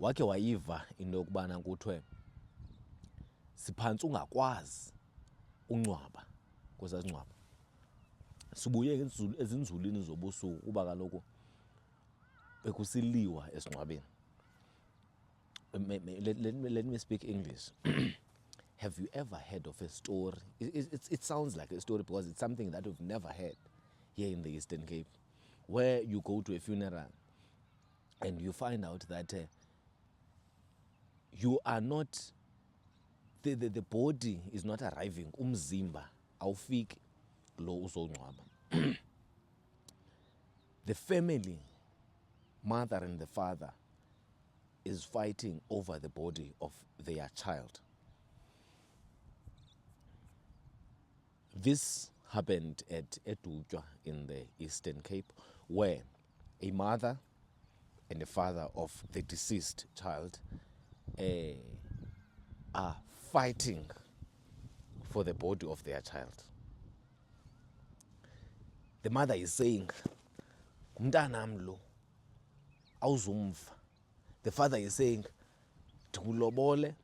wakhe wayiva into yokubana kuthiwe siphantsi ungakwazi uncwaba kwesasingcwaba, sibuye ezinzulwini zobusuku kuba kaloku bekusiliwa esingcwabeni. Let me speak English. Have you ever heard of a story? It sounds like a story because it's something that we've never heard here in the Eastern Cape, where you go to a funeral and you find out that you are not, the body is not arriving, umzimba awufiki lo uzongcwaba. The family, mother and the father, is fighting over the body of their child. This happened at Edutywa in the Eastern Cape, where a mother and the father of the deceased child are fighting for the body of their child. The mother is saying, "Umntanam lo awuzumva." The father is saying, "Ndikulobole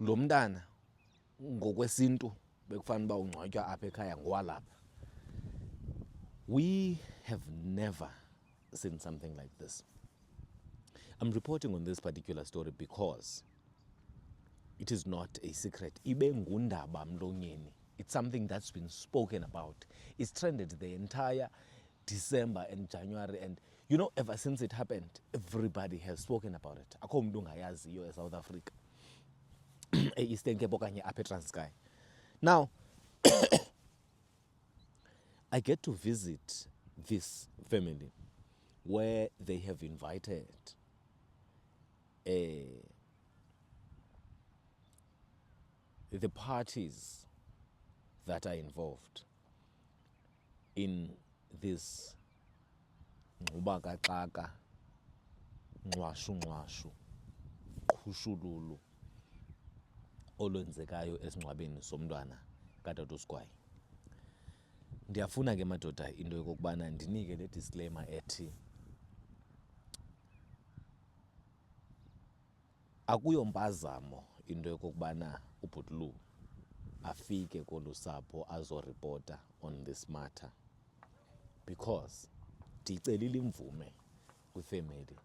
lo mntana ngokwesintu bekufanele uba ungcwatywa apha ekhaya ngowalapha." We have never seen something like this. I'm reporting on this particular story because it is not a secret. Ibe ngundaba mlonyeni. It's something that's been spoken about. It's trended the entire December and January, and you know, ever since it happened, everybody has spoken about it. Akho mntu ungayaziyo eSouth Africa, e-Eastern Cape okanye apha eTranskei. Now, I get to visit this family where they have invited the parties that are involved in this ngxubakaxaka, nxwashu, qhushululu olwenzekayo esingcwabeni somntwana kaTata uSigwayi. Ndiyafuna ke madoda into yokokubana ndinike le disclaimer ethi akuyompazamo into yokokubana uBhutulu afike kolu sapho azoripota on this matter, because ndiyicelile imvume kwifamily.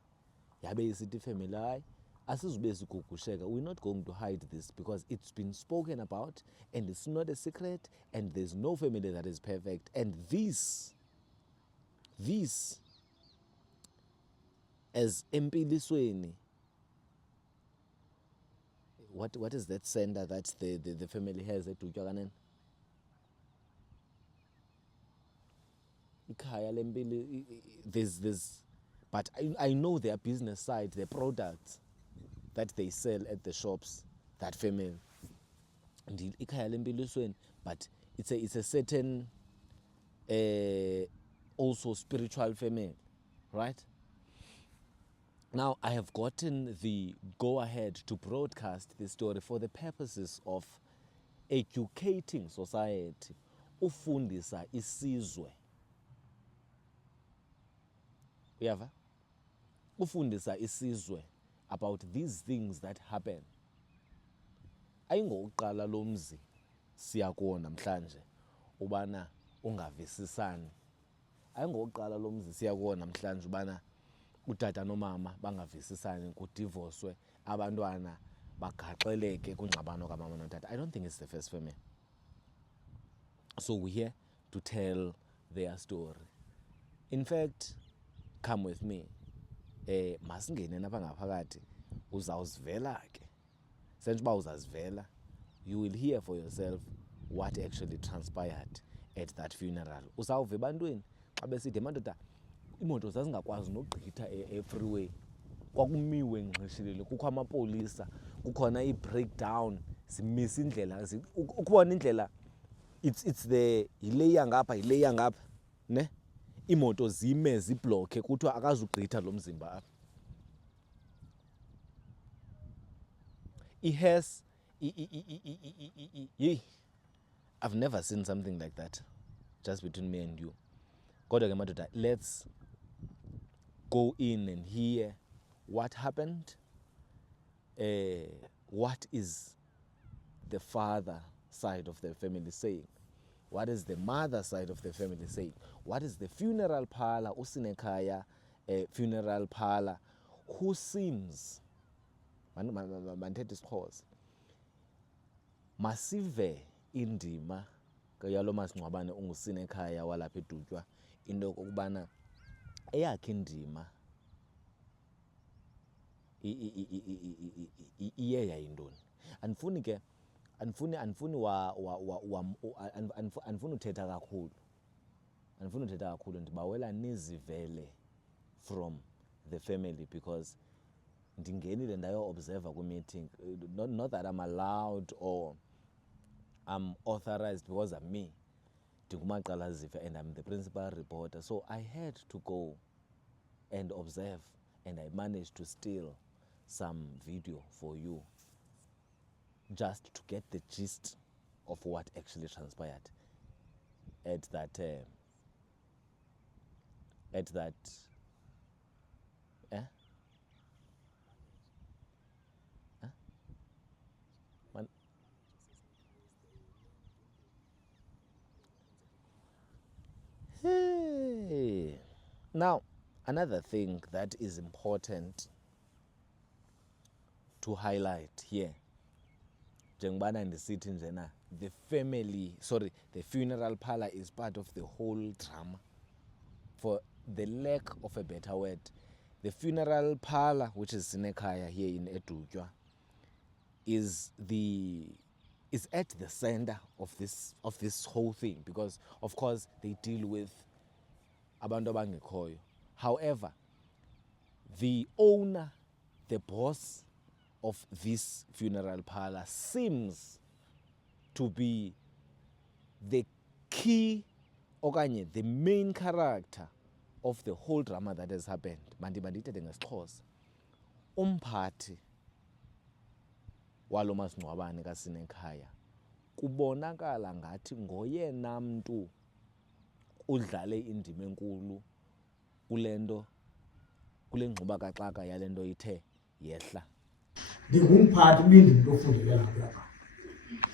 Yabe isithi ifamily, hayi asizube sigugusheka, we're not going to hide this because it's been spoken about and it's not a secret and there's no family that is perfect, and this as empilisweni, what is that center that the family has at Edutywa kanene? Ikhaya lempili, there's but I know their business side, the products that they sell at the shops, that family. And ikhaya lempilisweni, but it's a certain also spiritual family, right? Now, I have gotten the go-ahead to broadcast this story for the purposes of educating society, ufundisa isizwe. Uyava? Ufundisa isizwe about these things that happen. Ayingokuqala lo mzi siya kuwo namhlanje ubana ungavisisani. Ayingokuqala lo mzi siya kuwo namhlanje ubana utata nomama bangavisisani, kudivoswe, abantwana bagaxeleke kungxabano kamama notata. I don't think it's the first family. So we're here to tell their story. In fact, come with me. Masingene napha ngaphakathi, uzawuzivela ke. Senje uba uzazivela, you will hear for yourself what actually transpired at that funeral. Uzawuva ebantwini xa besithi madoda imoto zazingakwazi nogqitha e-freeway, kwakumiwe ngqishilile, kukho amapolisa, kukhona i-breakdown, zimisa indlela, ukubona indlela, it's the yile ngapha ne, imoto zime ziblokhe kuthiwa akazugqitha lo mzimba apha. I've never seen something like that, just between me and you. Kodwa ke madoda, let's go in and hear what happened, what is the father side of the family saying, what is the mother side of the family saying, what is the funeral parlor, usinekhaya funeral parlor, who seems, mandithethe isiXhosa, masive indima yalo masingcwabane ungusinekhaya walapha edutywa into yokokubana eyakhe indima iye yayintoni. Andifuni ke andifuni uthetha kakhulu, ndibawela nizivele from the family, because ndingenile ndayo-observa kwi-meeting, not that I'm allowed or I'm authorized, because I'm me, ndingumaqalazive, and I'm the principal reporter, so I had to go and observe, and I managed to steal some video for you just to get the gist of what actually transpired at that Man. Hey. Now, another thing that is important to highlight here, njengobana ndisithi njena, the funeral parlor is part of the whole drama. For the lack of a better word, the funeral parlor, which is Sinekhaya here in Edutywa, is at the center of this whole thing, because of course they deal with abantu abangekhoyo. However, the owner, the boss of this funeral parlor seems to be the key okanye the main character of the whole drama that has happened. Mandithethe ngesiXhosa. Umphathi walo masingcwabane kaSinekhaya kubonakala ngathi ngoyena mntu udlale indima enkulu kule ngxubakaxaka yale nto ithe yehla. Ndingumphathi bindini lofundele lapha.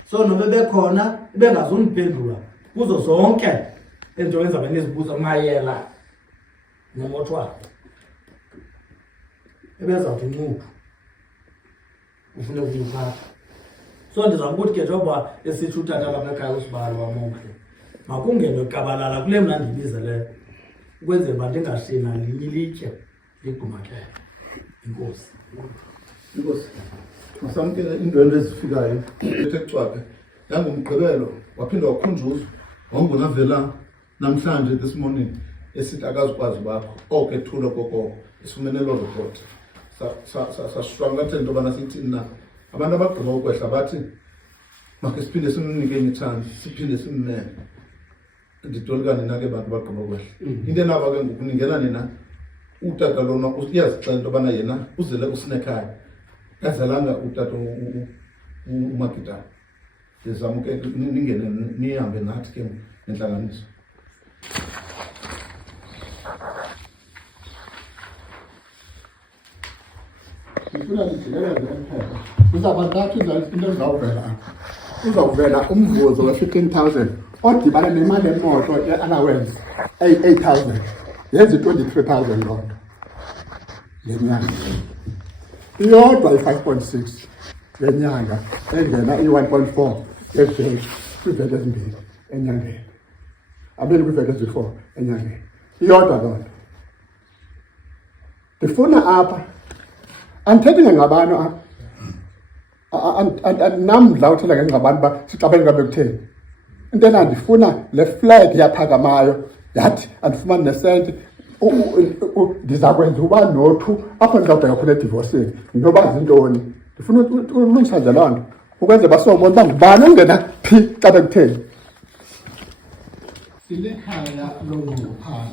So nobe bekhona bengazomphendula kuzo zonke into enza benizibuza mayela nemothwalo. Ebezawuthi ncudu ufune ukuyiphatha. So ndizawukuthi ke njengoba esithi utata lapha ekhaya uSibalo wamonke, makungene kabalala kule mna ndibizeleyo ukwenzela uba ndingashina linye ilitye ligqumakele. Inkosi. Inkosi, masamkela iindwendwe ezifikayo ethe cwaphe yangumgqibelo waphinda wakhunjuzwa wangona namhlanje this morning esithi akazukwazi bakho oke thulo kokoko esifumene loo report sashwangathe into yobana sithini na abantu abagqiba ukwehla bathi makhe siphinde simnike enye itshansi siphinde simnene. Nditolikane nake bantu bagqiba ukwehla into enaba ke ngoku ningena nina utata lona uyazixela into yobana yena uzele uSinekhaya kazalanga utata uMagidana. Ndizama ke ningene nihambe nathi ke nentlanganiso. Ngifuna ngijikeleze empela. Uzabantathu into ezawuvela. Uzawuvela umvuzo we-15,000 odibana nemali emoto ye-allowance 8,000. Yenza 23,000 loo nto ngenyanga. Iyodwa i-5.6 ngenyanga engena i-1.4 ngeveki kwiiveki ezimbili enyangeni. Abeli kwiiveki ezi-4 enyangeni. Iyodwa loo nto. Ndifuna apha andithethi ngengxabano andinamdla uthela ngengxabano uba sixabene ngabe kutheni. Into endandifuna le flag yaphakamayo yathi andifumani nesenti ndiza kwenza uba nothu apho ndizawubheka khona edivorcini noba zintoni. Ndifuna ulungisa nje loo nto ukwenze basobona uba ngubani ongena phi xa bekutheni. Sinekhaya lonxunguphalo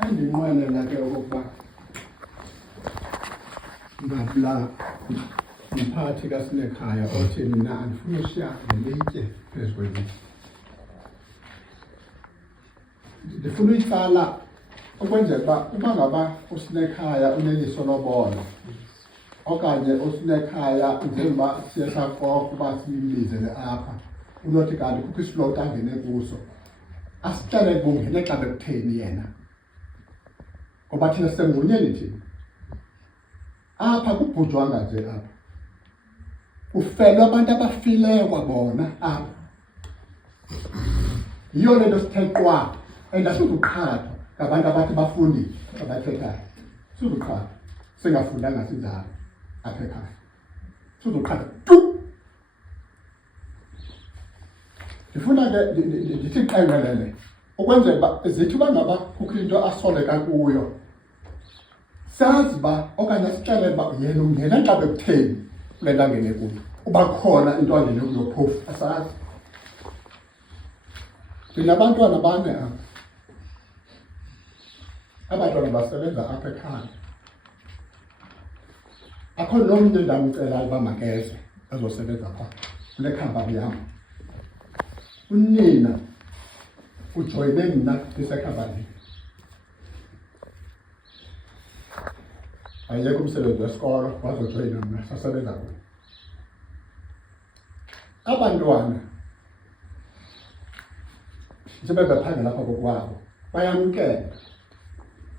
andinqwenela ke okokuba ngabula mphathi kaSinekhaya othi mna andifuna ushiya ngelitye phezu kwelitye. Ndifuna uyitsala ukwenzela uba uma ngaba usinekhaya uneliso lobona okanye usinekhaya njengoba siye sakofa uba simbizele apha unothi kanti kukho isilot angene kuso asicele kungene xa bekutheni yena ngoba thina sengunyeni thina apha kubhujwanga nje apha kufelwa abantu abafileyo kwabona apha yiyo le nto sithe qwa and asizuqhathwa ngabantu abathi bafundile abathethayo sizuqhathwa singafundanga sinjalo apha ekhaya sizuqhathwa tu ndifuna ke ndithi qengelele ukwenzela uba zithi uba ngaba kukho into asoleka kuyo sazi uba okanye asixelele uba yena ungena xa bekutheni kule nto angene kuyo uba khona into angene kuyo phofu asazi ndinabantwana bane apha abantwana basebenza apha ekhaya akho nomntu endamcelayo uba makeze azosebenza phaa kule khampani yam unina ujoyine mna ndisekhampanini ayekho umsebenzi wesikolo wazojoyina mna sasebenza kuyo abantwana njengoba bephangela apha kokwabo bayamkela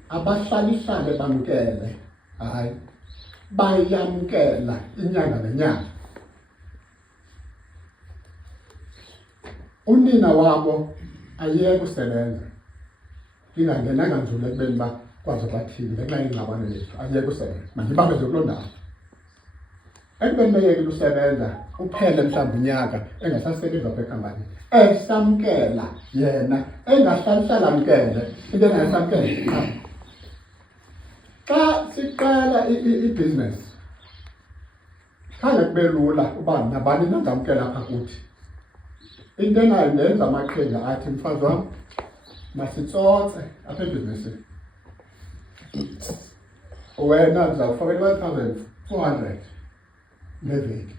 abahlalihlale bamkele hayi bayamkela inyanga nenyanga unina wabo ayeke usebenza ingangenanga nzulu ekubeni uba kwaze bathini ngenxa yengxabano yethu ayeke usebenza mandibambeze kuloo ndawo ekubeni beyekile usebenza uphele mhlawumbi unyaka engasasebenzi apha ekhampanini esamkela yena engahlalihlala amkele into engasamkele xa siqala ibhizinesi khange kube lula uba nabani nangamkela apha kuthi into engayenza amaqhinga athi mfazi wam masitsotse apha ebhizinesini wena ndizawufakela 1,400 ngeveki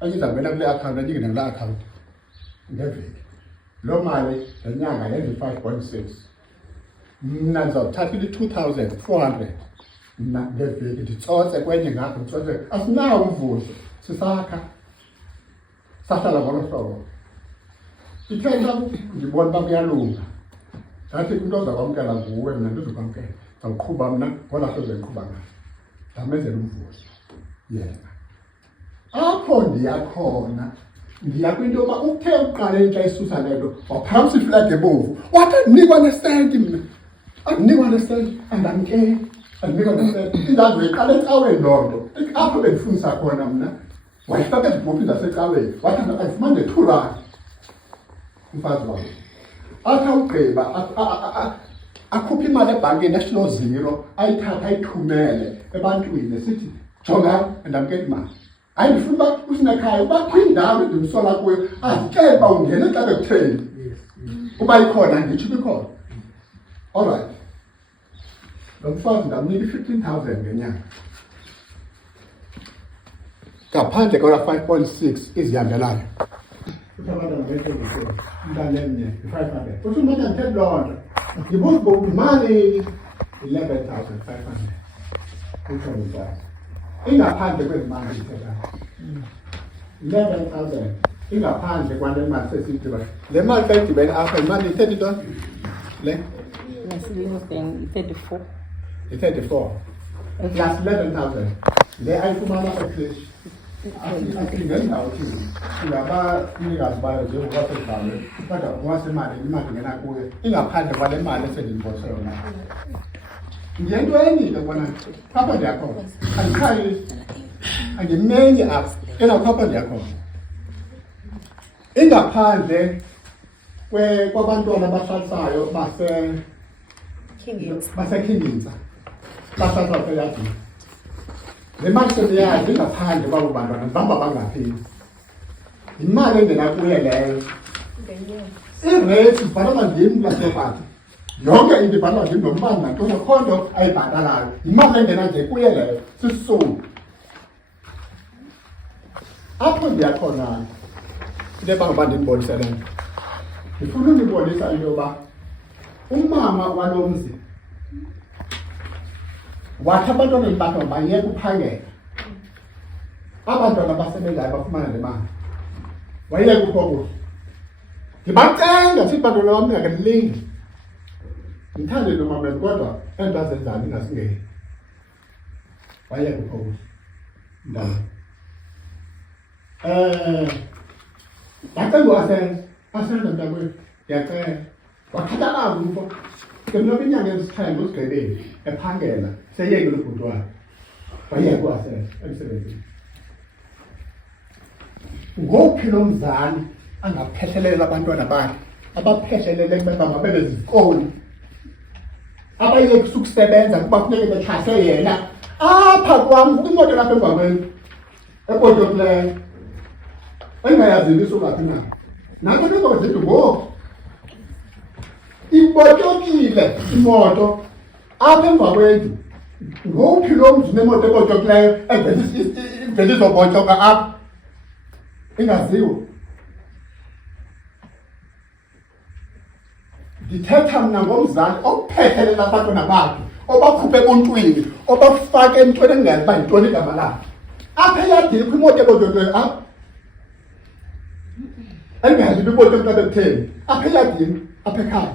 enye izawungena kule akhawunti enye ingena kule akhawunti ngeveki loo mali ngenyanga yenza 5.6 mna ndizawuthatha ili-2,400 mna ngeveki nditsotse kwenye ngapho nditsotse asinawo umvuzo sisakha sahlala ngolo hlobo ithe xa ndibona uba kuyalunga ndathi into ozakwamkela nguwe mna ndizokwamkela ndizawuqhuba mna ngola hlobo endiqhuba ngayo ndamenzela umvuzo yena apho ndiyakhona ndiya kwinto yoba uthe uqale intsha isusa le nto waphakamisa iflag ebomvu wathi andinikwa nesenti mna andinikwa nesenti andamkeli andinikwa nesenti indazo iqala ecaweni loo nto apho bendifundisa khona mna wayifaka ezibhophi zasecaweni wathi andifumane nethurana umfazi wam athi awugqiba akhuphe imali ebhankini national zero ayithathe ayithumele ebantwini sithi jongani andamkeli imali hayi ndifuna uba usinekhaya uba kwindawo endimsola kuyo azitshele uba ungene xa bekutheni uba ikhona nditsho uba ikhona allright lo mfazi ndamnika i-15,000 ngenyanga ngaphandle kwala 5.6 izihambelayo umntanemnye i-500 futhi umntu ndithethe loo nto ndibuza uba imali 11,500 utsho mfazi ingaphandle kwezimali zithethayo 11,000 ingaphandle kwale mali sesiyidibana le mali xa idibene apha imali ithethe ntoni le i-34 i-34 plus 11,000 le ayifumana ekleshi asingendawo thina singabanikazi bayo njengokwasezibhalwe kodwa ngokwasemali imali ngena kuyo ingaphandle kwale mali esendinibonise yona ngento enye into bona apha ndiyakhona andikhayi andimenyi apha enakho apha ndiyakhona ingaphandle kwabantwana abahlalisayo basekhingintsa bahlaliswa seyadini le mali sendiyazi ingaphandle kwabo bantwana ndibamba bangapheli yimali engena kuye leyo ireti ibhatalwa ndim lasepati yonke into ibhatalwa ndim nombani nantoni akho nto ayibhatalayo yimali engena nje kuye leyo sisisulu apho ndiyakhona into ebangaba ndindibonise le nto ndifuna undibonisa into yoba umama walo mzi wathi abantwana bakhe bayeke uphangela abantwana abasebenzayo bafumana le mali wayeke ukhokuhle ndibacenga sithi bantwana bam ngakelilingi ndithande nomameli kodwa ento azenzayo ingasingeni wayeke ukhokuhle ndaba bacenga asenza mntakwethu ndiyacela wakhathalaza umfo ngemloba inyanga ezisithanga uzigqibeli ephangela seyeke lubhuti wakhe wayeke uasenza emsebenzini ngophi lo mzali angaphehlelela abantwana bakhe abaphehlelele bangabe bezikoli abayeke ukusebenza kuba funeke bexhase yena apha kwam imoto lapha emva kwendlu epotokileyo engayazini isukaphi na nanto ndizozithi ngoku ibotokile imoto apha emva kwendlu ngophi lo mzi nemoto ebotokileyo evelizobotoka apha ingaziwa ndithetha mna ngomzali ophethelela abantwana bakhe obakhuphe ebuntwini obafake entweni engazi uba yintoni igama lakhe apha eyadini kwimoto ebotokileyo apha engazi uba imoto emntwana ekutheni apha eyadini apha ekhaya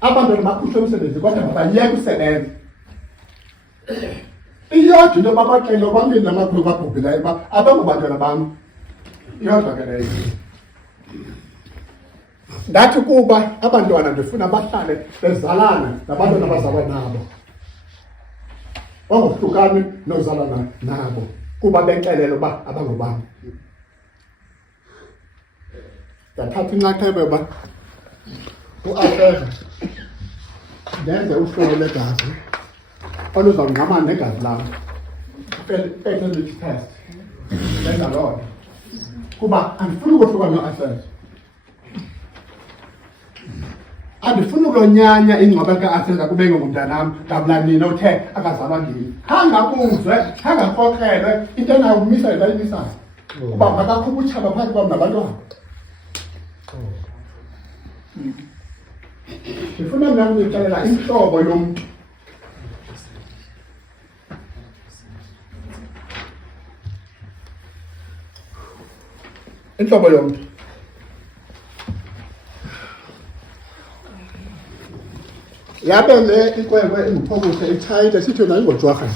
abantwana bakhutshwe emsebenzi kodwa mabayeke usebenza iyodwa into babaxele obamini namakhulu babhubhileyo uba abangobantwana bam iyodwa ke leyo ndathi kuba abantwana ndifuna bahlale bezalana nabantwana abazalwa nabo bangohlukani nozalana nabo kuba bexelele uba abangobam ndathatha inxaxheba uba uAfeza ndenze uhlolo legazi oluzawungqamana negazi lam fertility test lenza loo nto kuba andifuni ukohlukana noAfeza andifuni ukulonyanya ingcwaba kaAfeza kube ngumntanam ngabula nina uthe akazalwa ngini khangabuzwe khangakrokrelwe into enawumisa yintayimisayo uba makakhuphe utshaba phakathi kwam nabantwana ndifuna mna kunixelela intlobo yomntu intlobo yomntu yabe le ikwekwe enguphokuhle echayile sithi yona ingojwarha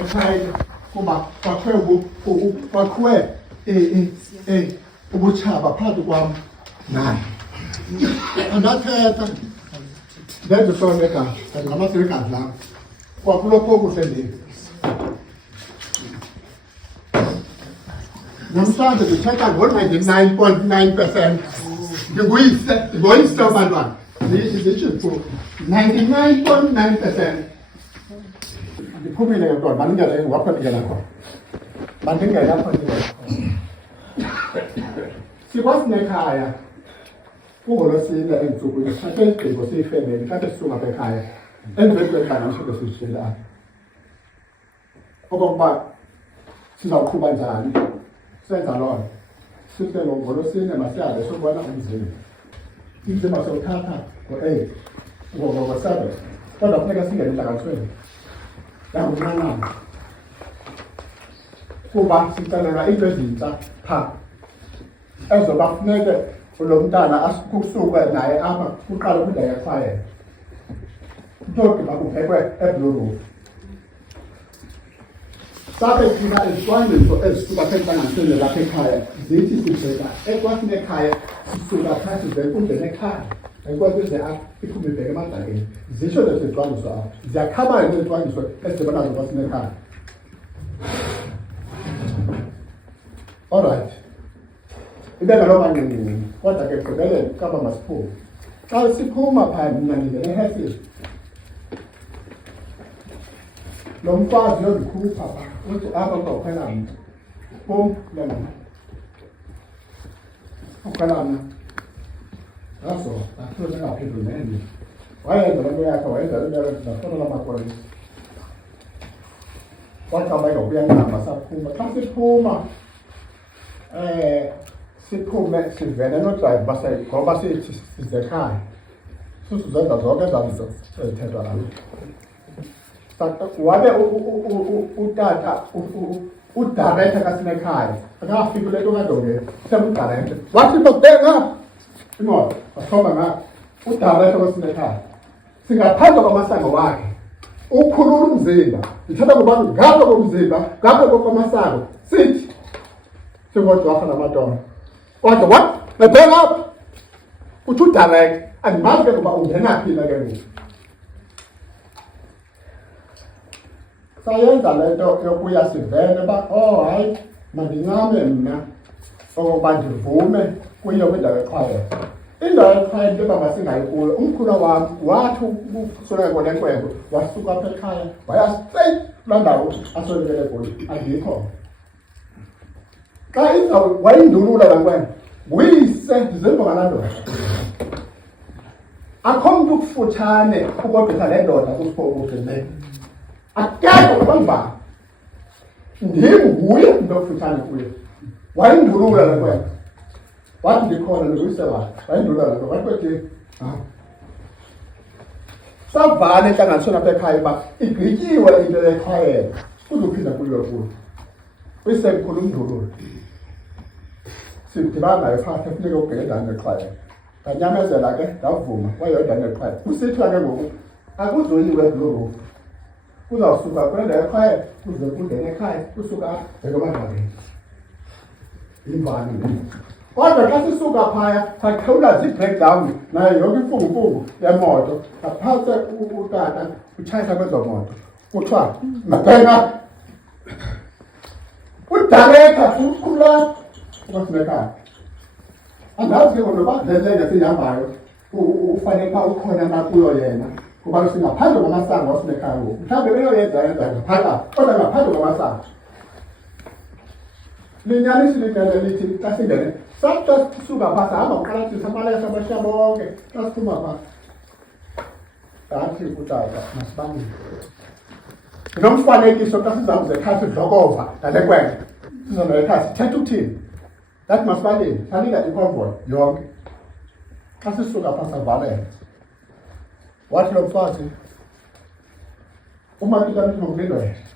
echayile kuba kwakhiwe ubutshaba phakathi kwam naye andathetha ndenze hlolo negazi ngamasebe igazi lam kwakulo phokuhle ndini namhlanje ndithetha ngo-99.9%. Ndingoyise abantwana zitsho 99.9%. Ndiphumile ke kodwa bandingele ngapha ndingena khona bandingele apha ndingena khona sikwasinekhaya kungolosine entsukwini sathe isigqibo siyifemeli kade sisuka apha ekhaya emveni kwexana mshoke sizishele apha okokuba sizawuqhuba njani senza loo nto sihle ngolosine masihambe sobona umzimba umzimba sowuthatha ngo-8 ngo-7 kodwa funeka singene entlanganisweni yangunqanana kuba sixelelwa into ezintsha phaa ezoba funeke lo mntana kusuke naye apha kuqala kwindawo yakhwayela kutogqiba kubhekwe eblue sabe thina izicwangciso ezisuka apha entlanganisweni lapha ekhaya zithi sibheka ekwasinekhaya sisuka phaa size enkundleni ekhaya ekwazize apha iphume ibheke emadakeni zitsho lezicwangciso apha ziyakhabana nezicwangciso ezidibanako kwasinekhaya. Alright, ibe ngaloo manqinqini kodwa ke gqibelele kaba masiphume xa siphuma phaa mna ndingene ehefini lo mfazi yozikhupha phaa uthi apha kuzawukhwela mntu pum lena ukhwela mna naso athule sengaphenduli nendini wayenza le nto yakhe wayenza le nto yakhe ndafowunela amapolisa kwaqabeka ukuyancama saphuma xa siphuma siphume sivele nodrayiva ngoba sithi sizekhaya suzenza zonke ezazizo ezithethwa lapho. Wabe utata udirector kaSinekhaya akafika le nto kadongeni semudirector wathi bobheka imoto wasoma ngapha udirector kaSinekhaya singaphandle kwamasango wakhe ukhulula umzimba ngithatha kubantu ngapha komzimba ngapha kwamasango sithi sekodwa wafa namadolo kodwa what bebheka up uthi udirect andimazi ke kuba ungenaphi na ke ngoku sayenza le nto yokuya sivele uba hayi mandincame mna okokuba ndivume kuyo kwindawo eqhwayo indawo eqhwayo into yoba masingayi kuyo umkhula wam wathi ukusweleka kwenkwenkwe wasuka apha ekhaya waya straight kulaa ndawo aswelekele kuyo andikho xa wayindulula laa nkwenkwe nguyise ndizemva ngalaa ndoda akho mntu kufutshane ukogqitha le ndoda kusiphokufene akekho kwangibani ndinguye into okufutshane kuyo wayindulula le nkwenkwe wathi ndikhona ndinguyise wakhe wayindulula le nkwenkwe wathi kwethi savane entlanganisweni apha ekhaya uba igqityiwe into yekhwayela kuzophinda kuliwe kuyo uyisemkhulu umndululo sidibana nayo phakathi efuneka ubheke endaweni ekhwayela ndanyamezela ke ndavuma wayeyodwa ngekhwayela kusithiwa ke ngoku akuzoyiwe kuloo kuzawusuka kule ndawo ekhaya kuze kungene ekhaya kusuka ekomadlaleni imvani kodwa xa sisuka phaya saqhawula zii-breakdown nayo yonke imfungufungu yemoto aphathe utata utshayisa kwezo moto kuthiwa mabhena udirector ukhula kwaSinekhaya andazi ke ngoba lelenge sihambayo ufanele pha ukhona nakuyo yena kuba singaphandle kwamasango waSinekhaya ngoku mhlawumbe beyoyenza ngaphakathi kodwa ngaphandle kwamasango linyanisile inene lithi xa singene sathi xa sisuka phaa sahamba kuqalathisa amalesa abashiya bonke xa siphuma phaa ndathi utata masibangile ndinomfanekiso xa sizawuze ekhaya sidlokova ngale nkwenkwe sizona ekhaya sithetha uthini ndathi masibangile salinda ikonvoy yonke xa sisuka phaa savaleka wathi lo mfazi umakitanithi nokulindo yena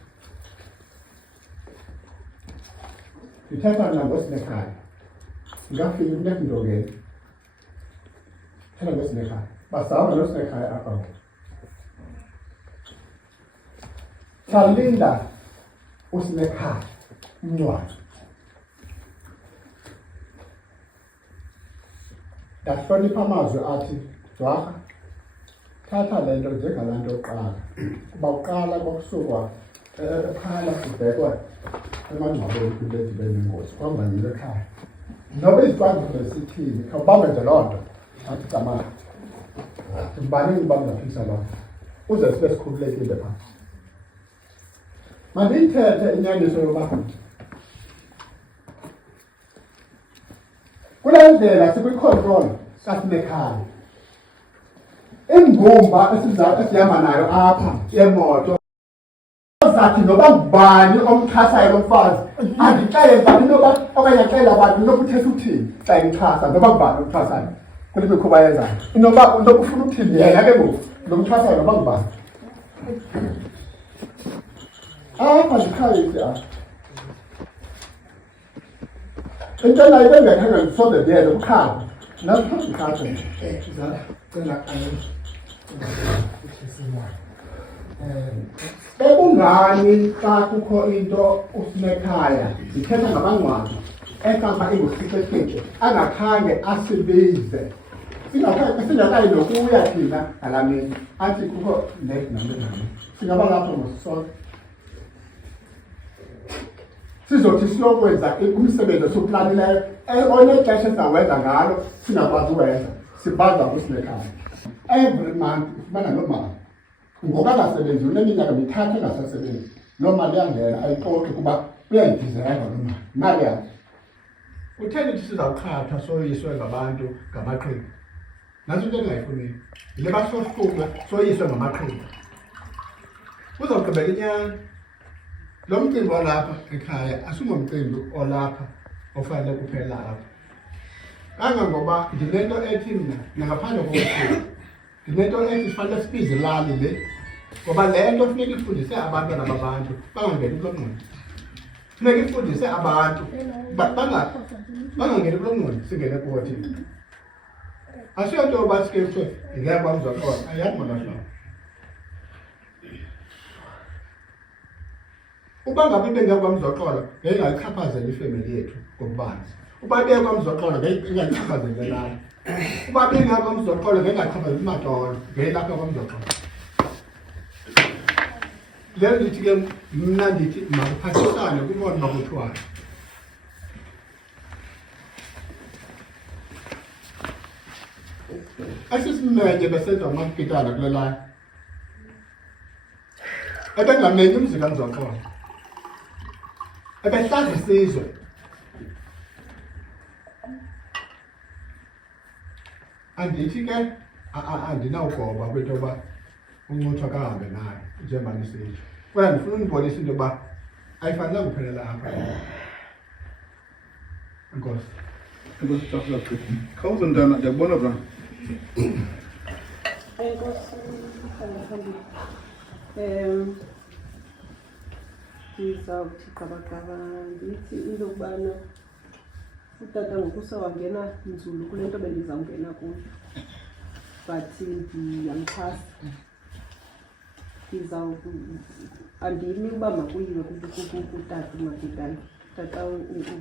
ndithetha mna ngoSinekhaya ngafika into ekundongeni thetha ngoSinekhaya bazama noSinekhaya apha salinda uSinekhaya umncwazi ndahlonipha amazwi athi Dwarha thatha le nto njengalaa nto yokuqala kuba uqala kokusukwa ekhaya kubhekwa emangcwabeni kwinto edibe nengozi kwamba yile ekhaya noba izicwangciso zisithini khawubambe nje loo nto athi camana ndibanini uba mngaphikisa loo nto uze sibe sikhululekile phaa mandiyithethe inyaniso yoba kule ndlela sikwicontrol kaSinekhaya imbumba esihamba nayo apha yemoto zathi noba ngubani omxhasayo lo mfazi andixele ngubani noba okanye axelela abantu inoba uthetha uthini xa imxhasa noba ngubani omxhasayo kule mikhuba yezayo inoba ufuna uthini yena ke ngoku nomxhasayo noba ngubani apha ndikhayisi apha into nayo bengekhange ndisoze ndiyele kukhaba nasiphandikhathe cela bekungani xa kukho into uSinekhaya ndithetha ngabangcwabi ekamba ingusiphephephe angakhange asibize singakayi nokuya thina ngalaa mini athi kukho nale singaba lapho ngosisonke sizothi siyokwenza umsebenzi esiwuplanileyo onexesha esingawenza ngalo singakwazi uwenza sibaza kuSinekhaya every month ifumana loo mali ngoku angasebenzi uneminyaka mithathu engasasebenzi loo mali yangena ayixoxi kuba uyayidizayava loo mali imali yakhe utheni ithi sizawuqhathwa soyiswe ngabantu ngamaqhinga naso into endingayifuniyo yile basohlume soyiswe ngamaqhinga uzawugqibela inyani lo mcimbi walapha ekhaya asingomcimbi olapha ofanele kuphela apha kangangoba ndinento ethi mna nangaphandle kokukhulu Ndinento ethi sifanele sibize ilali le. Ngoba le nto funeka ifundise abantwana babantu bangangeni kulo ngqondo. Funeka ifundise abantu bangangeni kulo ngqondo singene kuwo thina. Asiyo nto yoba sike kuthiwe ngeke kwamzoxola. Ayathi makahlala. Uba ngabe bengeke kwamzoxola ngeke ngayichaphazela ifemeli yethu ngokubanzi. Uba bengeke kwamzoxola ngeke ingayichaphazela lana. Uba bengeke kwamzoxola ngeke ngayichaphazela iMatola ngeke lapha kwamzoxola. Lelo lithi ke mna ndithi makuphathisane kubona makuthiwayo. Asisimenye besenza umampitana kule lani. Ebengamenye umzi kaMzoxola. Ebehlaza isizwe. Andithi ke andinawugoba kwinto yoba uncutha kahambe naye njengoba nisitsho. Kodwa ndifuna undibonisa into yoba ayifanelanga kuphelela apha. Enkosi. Enkosi Tafla. Khawuze mntana ndiyakubona bra. Enkosi phambili. Ndizawuthi gqabagqaba ndithi into yokubana utata ngoku sewangena nzulu kule nto bendizawungena kuyo. But ndiyamxhasa. Andimi uba makuyiwe kutata uMakitane. Utata wethu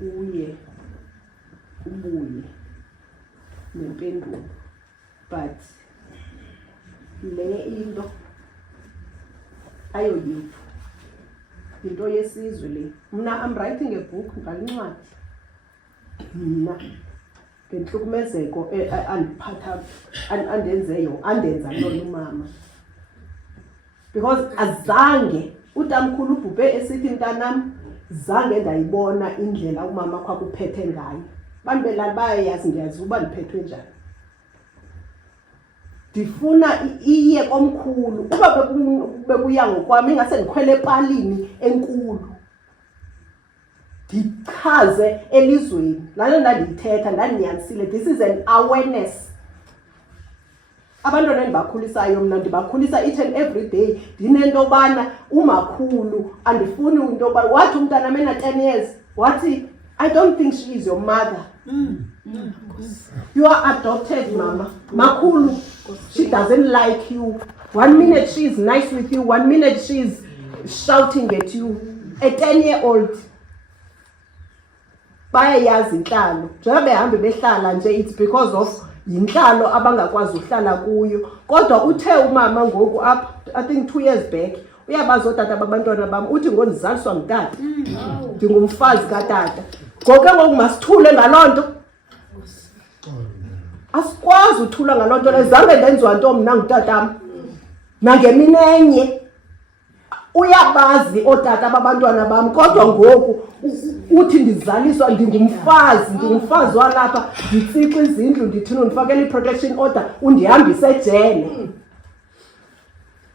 uye ubuye nempendulo. But le into ayoyethu into yesizwe le. Mna I'm writing a book ngalincwadi. Mna ngentlukumezeko andiphatha andenza lona umama. Because azange utamkhulu ubhubhe esithi mntanam zange ndayibona indlela umama kwakuphethe ngayo. Bantu belali bayayazi ndiyazi uba ndiphethwe njani. Ndifuna iye komkhulu uba bekuya ngokwami ingase ndikhwele epalini enkulu. Ndichaze elizweni lana ndandiyithetha ndandinyanisile. This is an awareness. Abantwana endibakhulisayo mna ndibakhulisa each and every day. Ndinento bana umakhulu andifuni into yoba wathi umntana mena 10 years wathi I don't think she is your mother. You are adopted, mama. Makhulu, she doesn't like you. 1 minute she is nice with you, 1 minute she is shouting at you. A 10-year-old. Bayayazi inhlalo. Njengoba behambe behlala nje it's because of inhlalo abangakwazi uhlala kuyo. Kodwa uthe umama ngoku up I think 2 years back uyabazi otata babantwana bami uthi ngonizaliswa ngutata. Ndingumfazi katata. Ngoku masithule ngalonto. Asikwazi uthula ngalonto lezange ndenziwa nto mina ngutatam. Nangeminenye uyabazi otata babantwana bami kodwa ngoku uthi ndizaliswa ndingumfazi walapha nditsikwe izindlu ndithini undifakele i-protection order undihambise ejele.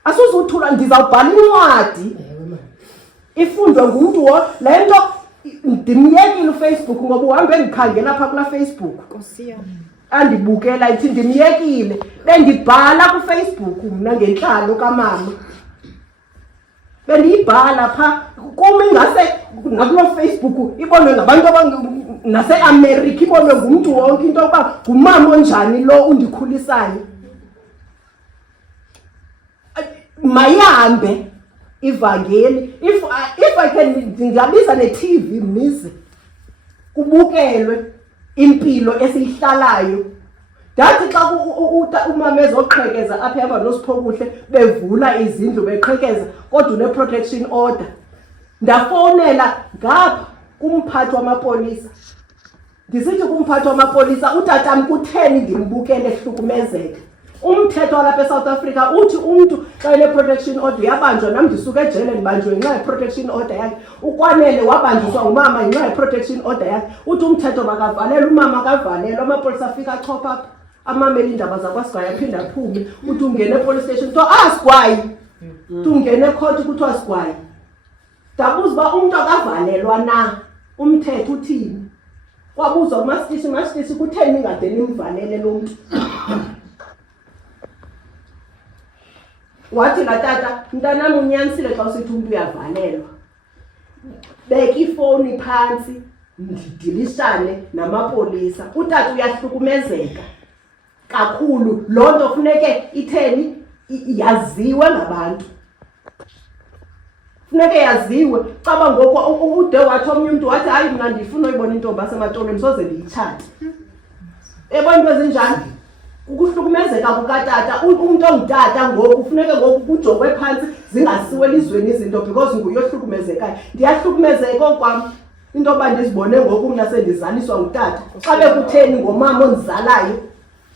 Asuzuthula ndizawubhala incwadi ifundwe ngumntu le nto ndimyekile uFacebook ngoba uhambe ndikhangela apha kula Facebook. Andibukela ithi ndimyekile bendibhala kuFacebook mna ngenhlalo kamama. Bendiyibhala pha kumi ngase nakulo Facebook ibonwe ngabantu nase-America ibonwe ngumntu wonke into yokuba ngumama onjani lo undikhulisayo. Mayihambe ivangeli if I can ndingabiza ne-TV mnize kubukelwe impilo esihlalayo. Ndathi xa umama ezoqhekeza apha ehamba noSiphokuhle bevula izindlu beqhekeza kodwa une-protection order. Ndafowunela ngapha kumphathi wamapolisa. Ndisithi kumphathi wamapolisa utatam kutheni ndimbukele ehlukumezeka. Umthetho lapha eSouth Africa uthi umuntu xa ene-protection order yabanjwa nam ndisuka ejele ndibanjwe ngenxa ye-protection order yakhe. Ukwanele wabanjiswa ngumama ngenxa ye-protection order yakhe. Uthi umthetho makavalelwe umama akavalelwe amapolisa afika achopha apha amamela indaba zakwaSigwayi aphinda aphume. Uthi ungene epolice station kuthiwa Sigwayi. Uthi ungene ecourt kuthiwa Sigwayi. Ndabuza uba umuntu akavalelwa na umthetho uthini. Kwabuzwa uMastishi kutheni ingade nimvalele lo muntu. wathi la tata mntanam unyanisile xa usithi umntu uyavalelwa beka ifowuni phantsi ndidilishane namapolisa utata uyahlukumezeka kakhulu loo nto funeke itheni yaziwe ngabantu funeke yaziwe caba ngoku ude wathi omnye umntu wathi hayi mna ndifuna uyibona intombi asematolweni soze ndiyitshate ebonto ezinjani ukuhlukumezeka kukatata umntu ongutata ngoku kufuneke ngoku kujokwe phantsi zingasiwe elizweni izinto because nguye ohlukumezekayo ndiyahlukumezeka okwam into yoba ndizibone ngoku mna sendizaliswa ngutata xa bekutheni ngomama ondizalayo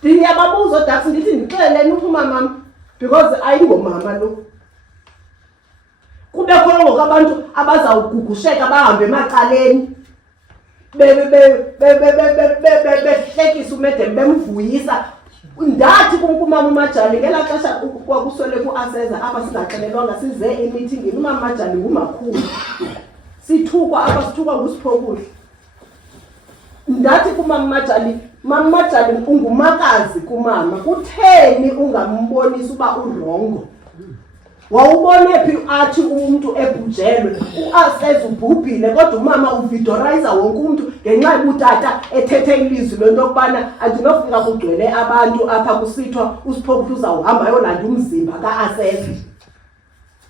ndiyababuza odax ndithi ndixeleleni umamam because ayingomama lo kubekho ngoku abantu abazawugugusheka bahambe emacaleni behlekisa umedem bemvuyisa ndathi kumama uMajali ngelaa xesha kwakusweleka uAseza apha singaxelelwanga size emeetingini umama Majali ngumakhulu sithukwa apha sithukwa nguSiphokuhle ndathi kumama Majali mama Majali ungumakazi kumama kutheni ungambonisa uba urongo wawubone phi athi umuntu ebhujelwe uAseza ubhubhile kodwa umama uvidorizer wonke umuntu ngenxa yobutata ethethe ilizwi lento kubana andinofika kugcwele abantu apha kusithwa uSiphokuhle uzawuhamba ayolanda umzimba kaAseza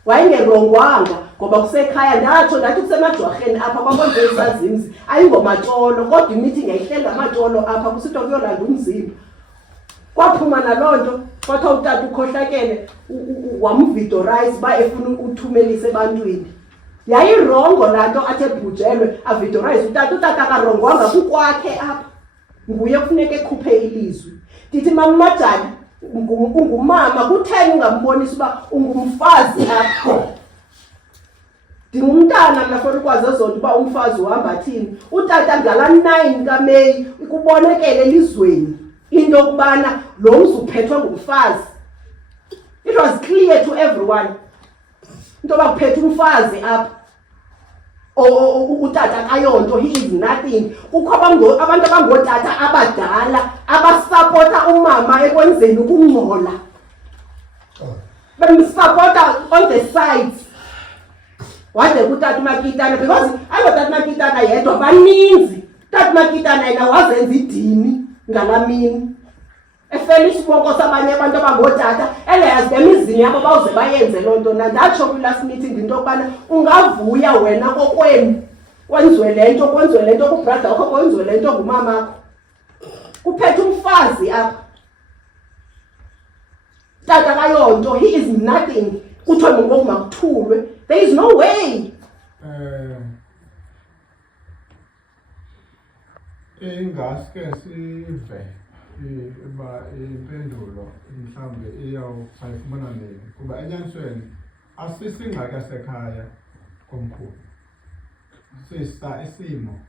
wayengerongwanga ngoba kusekhaya ndathi kusemajwarheni apha kwakonje isazimzi ayingomatsholo kodwa imeeting yayihlenga amatsholo apha kusithwa kuyolanda umzimba kwaphuma naloo nto kwathiwa utata ukhohlakele wamvidorize uba efuna uthumelisa ebantwini yayirongo laa nto athi ebhujelwe avidorize utata akarongwanga kukwakhe apha nguye kufuneka ekhuphe ilizwi ndithi mama Majali ungumama kutheni ungambonisa uba ungumfazi apha ndingumntana mna funa ukwazi ezonto uba umfazi uhamba thini utata ngala 9 kaMeyi kubonekele elizweni into yokubana lo mzi uphethwe ngumfazi it was clear to everyone into yoba kuphethe umfazi apha utata kayonto he is nothing kukho abantu abangootata abadala abasapota umama ekwenzeni ukungcola bemsapota on the sides wade kutata uMakitana because ayingotata uMakitana yedwa baninzi tata uMakitana yena wazenza idini ngalamini efela isibongo sabanye abantu abangootata eleyazi emizini yabo bawuze bayenze loo nto nandatsho kwi-last meeting into yokubana ungavuya wena kokwenu kwenziwe le nto kubrada wakho kwenziwe le nto ngumamakho kuphethe umfazi apha tata kayonto he is nothing kuthiwe ngoku makuthulwe there is no way ingaske sive uba impendulo mhlawumbe sayifumana nini kuba enyanisweni asisingxaki yasekhaya komkhulu sisa isimo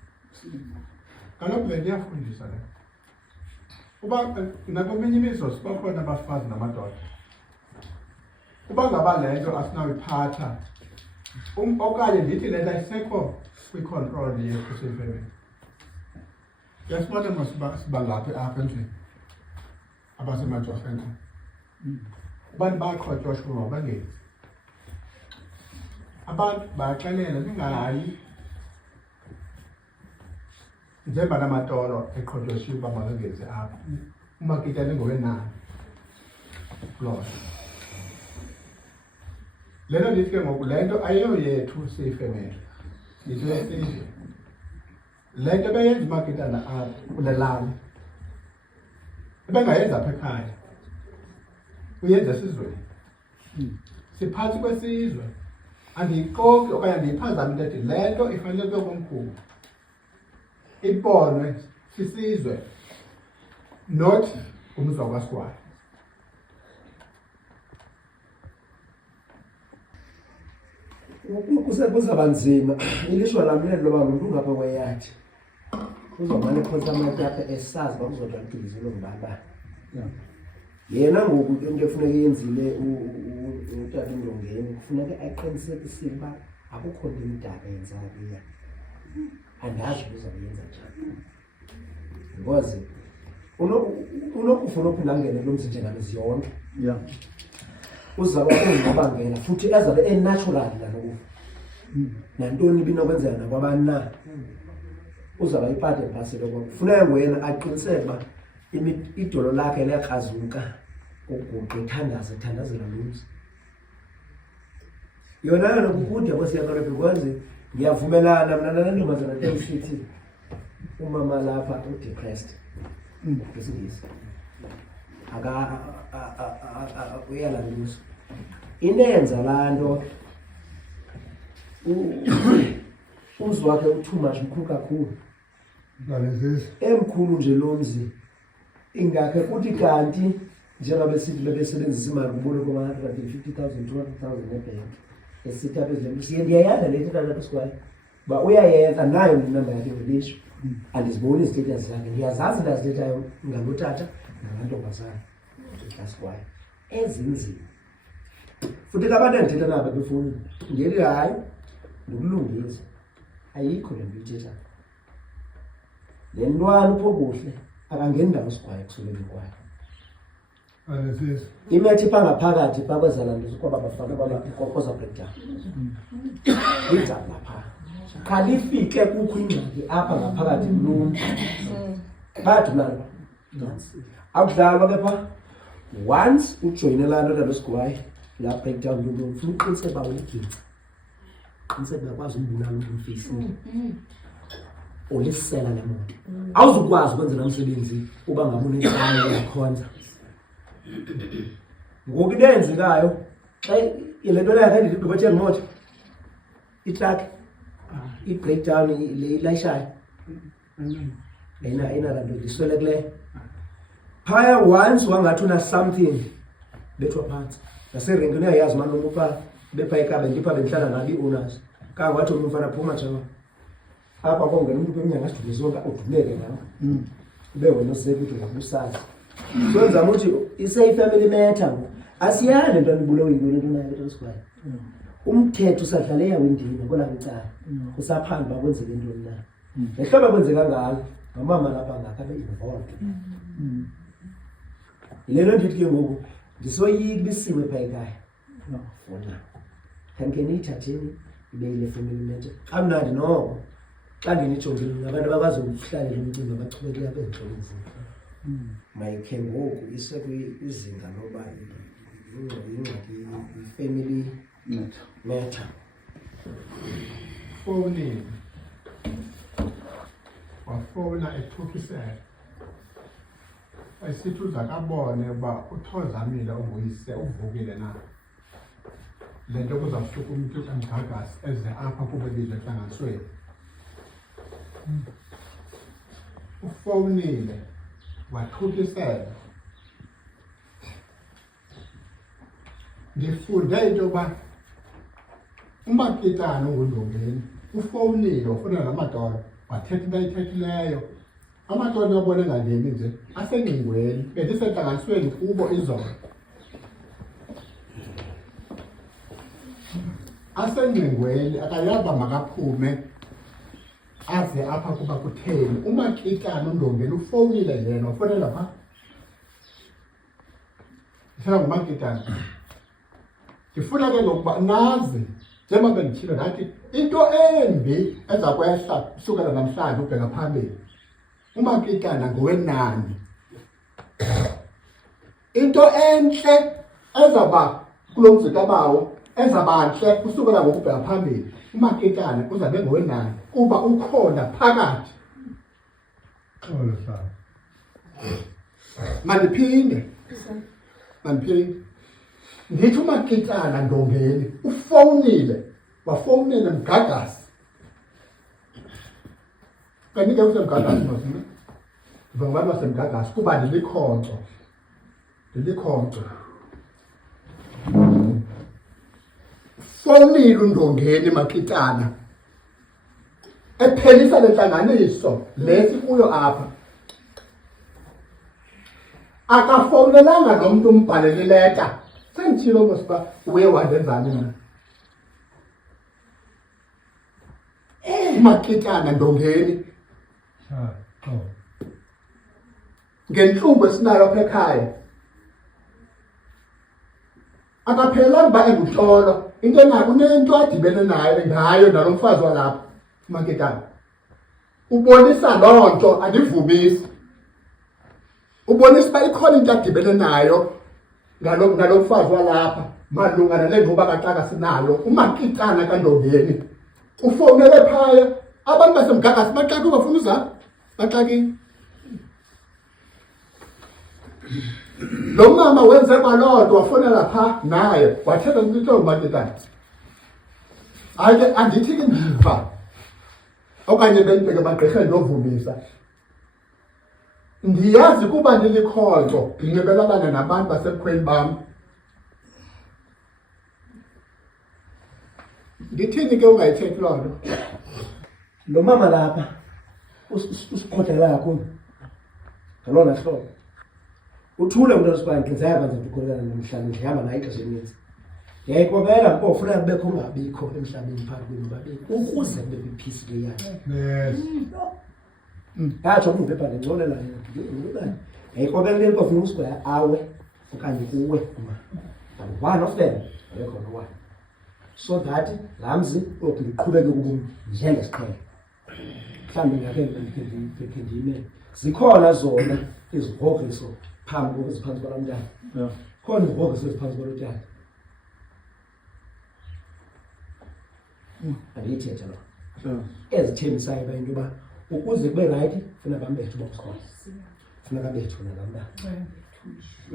kaloku le nto iyafundisa le uba nakweminye imizosi bakhona abafazi namadoda uba ngaba le nto asinawuyiphatha okanye ndithi le nto ayisekho kwicontrol yethu siyifemini yasibona masibangaphi apha endlini abasemajwarheni abantu bayaqhotyoshwa uba bangenzi abantu bayaxelela ningayi njengoba namatolo eqhotyoshiwe uba makangenzi apha uMakitana ngowenani loo le nto ndithi ke ngoku le nto ayiyo yethu siyifemeli yinto yesizwe le nto beyenza uMakitana apha kule lali ebengayenza apha ekhaya uyenza esizweni siphantsi kwesizwe andiyixoki okanye andiyiphazami into ethi le nto ifanele kuyo komkhulu ibonwe sisizwe not umzi wakwaSigwara. Kuzaba nzima ilishwa lamlelo loba umuntu ungapha kweyadi uzomane phonsa amathe apha esazi uba uzodwa lidilizelo ngibaba yena ngoku into efuneka yenzile utata uNdongeni kufuneka aqinisekisile uba akukho nto imdaka yenzayo andazi uba uzawuyenza njani because unokufuna uphindangene lo mzi njengamezi yonke Yeah. uzaba ungabangela futhi ezabe enatural nalokufa nantoni binokwenzeka nakwabani na uzaba iphathe mpaselo kwakho kufuneka wena aqiniseke uba idolo lakhe liyakrazuka uguqe ithandazela lo mzi yona nokukude kwesiyakalobe because ngiyavumelana mna nanantombazana temsithi umama lapha udepressed ngesingisi uyalanduza inenza laa nto umzi wakhe u-too much mkhulu kakhulu emkhulu nje lo mzi ingakhe kuthi kanti njengoba besithi bebesebenzisa imali kubone koma-150,000 200,000 nebhenki esithi apha ezilento siye ndiyayazi le nto tatata usikwayo uba uyayenza nayo inamba yakhe ngelisho andiziboni izitetas zakhe ndiyazazi ndazithethayo ngalotata namantombazana asikwayo ezinzima futhi ke abantu endithetha nabo befowunini ngeli hayi ndikulungisa ayikho le nto ithethayo le ntwana upho kuhle akangeni ndawo usigwayo kusoleni kwayo imethi pha ngaphakathi pha kwezalanduzo kwaba bafana koza breakdown injani lapha khalifike kukho ingxaki apha ngaphakathi kuluntu bayadulana akudlalwa ke pha once ujoyine laa nto tabesigwayo laa breakdown luluntu funa uqiniseke uba uligintsa qiniseke uyakwazi umbulala umntu emfeyisini ulisela le moto awuzukwazi ukwenzela umsebenzi uba ngabe unenkani yakhonza ngoku into eyenzekayo xa ile nto leyo kandithi igqibethe ngemoto itrakhi i-breakdown le ilayishayo ayinala nto liswelekileyo phaya once wangathi una-something bethwa phantsi naserenkini uyayazi mani nomufa bephayikaba ndipha bendihlala nabo ii-owners kangawathi omnye umfana phuma jaba apha kongena umntu kweminyanga asidume zonke udumeke nawe ube wena osekude ngabusazi kwenzama ukuthi iseyifamily matter ngoku asiyali le nto anibulewe yintoni into nayo into esikwayo umthetho usadlala eyawindini kolapha icala usaphandle uba kwenzeke ntoni na nehlobo kwenzeka ngalo nomama lapha ngakho abe-involved yile nto ndithi ke ngoku ndisoyika uba isiwe phaa ekhaya funa khanike niyithatheni ibe yile family matter kamnandi noko xa ndinijongile ngabantu abakwazi ukuhlalela umcimbi abachubekile apha ezintloni zethu mayikhe ngoku isekwizinga loba ingxaki i-family matter Fowunini wafowuna ethukisela esithi uza kabone uba uthozamile unguyise uvukile na le nto kuzawusuka umntu kamgagasi eze apha kuba bizwe entlanganisweni ufowunile wathukisela ndifunde into yoba umakitana ongundongeni ufowunile wafuna namadola wathetha into ayithethileyo amadola abone ngandimi nje asengcingweni bendisentlanganisweni kubo izolo asengcingweni akayava makaphume aze apha kuba kutheni umakitana undombeni ufowunile yena wafonela pha ndihlala ngumakitana ndifuna ke ngokuba nazi njengoba benditshilo ndathi into embi eza kwehla kusukela namhlanje ubheka phambili umakitana ngowenani into entle ezaba kulo mzi kabawo ezabantle kusukela ngokubheka phambili umakitana uzabe ngowenani kuba ukhona phakathi mandiphinde ndithi umakitana ndongeni ufowunile wafowunela mgagasi kanike usemgagasi nosina ndiva ngabantu basemgagasi kuba ndilikhonkco fowunile undongeni makitana ephelisa le ntlanganiso lesikuyo apha akafowunelanga nomntu umbhalele leta senditshilo mosiba uye wandenzani mna makitana ndongeni ngenhlungu esinayo apha ekhaya. Akaphelanga ba enguhlolo into enako unento adibene nayo ngayo nalo mfazi walapha uManketane. Ubonisa loo nto andivumisi. Ubonisa uba ikhona into adibene nayo ngalo mfazi walapha malunga nale nto bakaxaka sinayo uManketane kaNdongeni. Ufowunele phaya abantu basemgagasi baxaki ubafuna uzapha baxakile. Lo mama wenze balodwa wafonela pha naye wathetha into uManketane. Ake andithi ke ndiva okanye bendibeke bagqirha ndovumisa. Ndiyazi kuba ndilikhonto ndinxibelelana nabantu basebukhweni bam. Ndithini ke ungayithethi loo nto? Lo mama lapha usikhohlela kakhulu ngalona hlobo. Uthule umuntu osibani ngizaya bantu ukukholelana nomhlaba ngihamba naye ixesha elininzi. Ngiyayikobela mpofuna kubekho ungabikho emhlabeni phakathi kwenu babili ukuze kube ipeace le yakhe. Ngatsho umubhebha ngcolela yena. Ngiyayikobela le nto ufuna usigwaya awe okanye kuwe uma. One of them akekho no one. So that lamzi uyoqhubeka kubo njengesiqhelo. Mhlawumbe ngiyake ndime. Zikhona zona izihogiso phambi kokuziphansi kwalamntana. Khona izihogiso eziphansi kwalotshani. Andiyithetha lo. Ezithembisayo ba into ba ukuze kube right funa bambethe uba usikhona. Funa kabethe nalambana.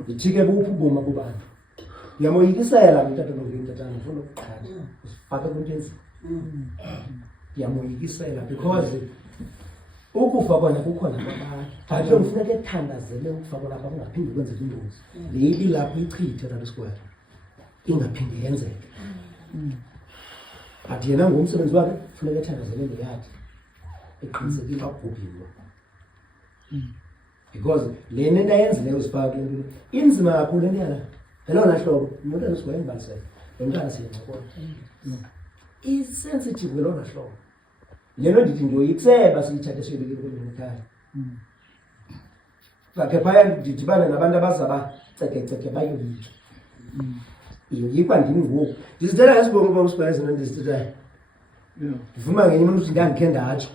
Ithike buphi uboma kubantu. Ndiyamoyikisela mntata novintatana ufuna ukuqala usifake kuntwenzi. Ndiyamoyikisela because ukufa kona kukhona kwabantu. Kanti kufuneka ethandazele ukufa kona lapha kungaphindi kwenzeke ingozi. Leyi lapho ichithe la square. Ingaphindi yenzeke. But yena ngumsebenzi wakhe kufuneka ethandazele ngeyakhe. Eqinisekile akubhubhiwe. Because le nto ayenzileyo usifake into inzima kakhulu entiyala. Helona hlobo umuntu esikwena imbalisela. Lo mntana siyencokola. Sensitive lona hlobo. Lelo ndithi ndoyikuseba siyithathe siyobekile kule ekhaya. Bakhe phaya ndidibana nabantu abazaba ceke bayobika. Yikwa ndini ngoku. Ndizitela ngesibongo ngoba usibhayeza ndizitela. Ndivuma ngenye umuntu ngangikhe ndatsho.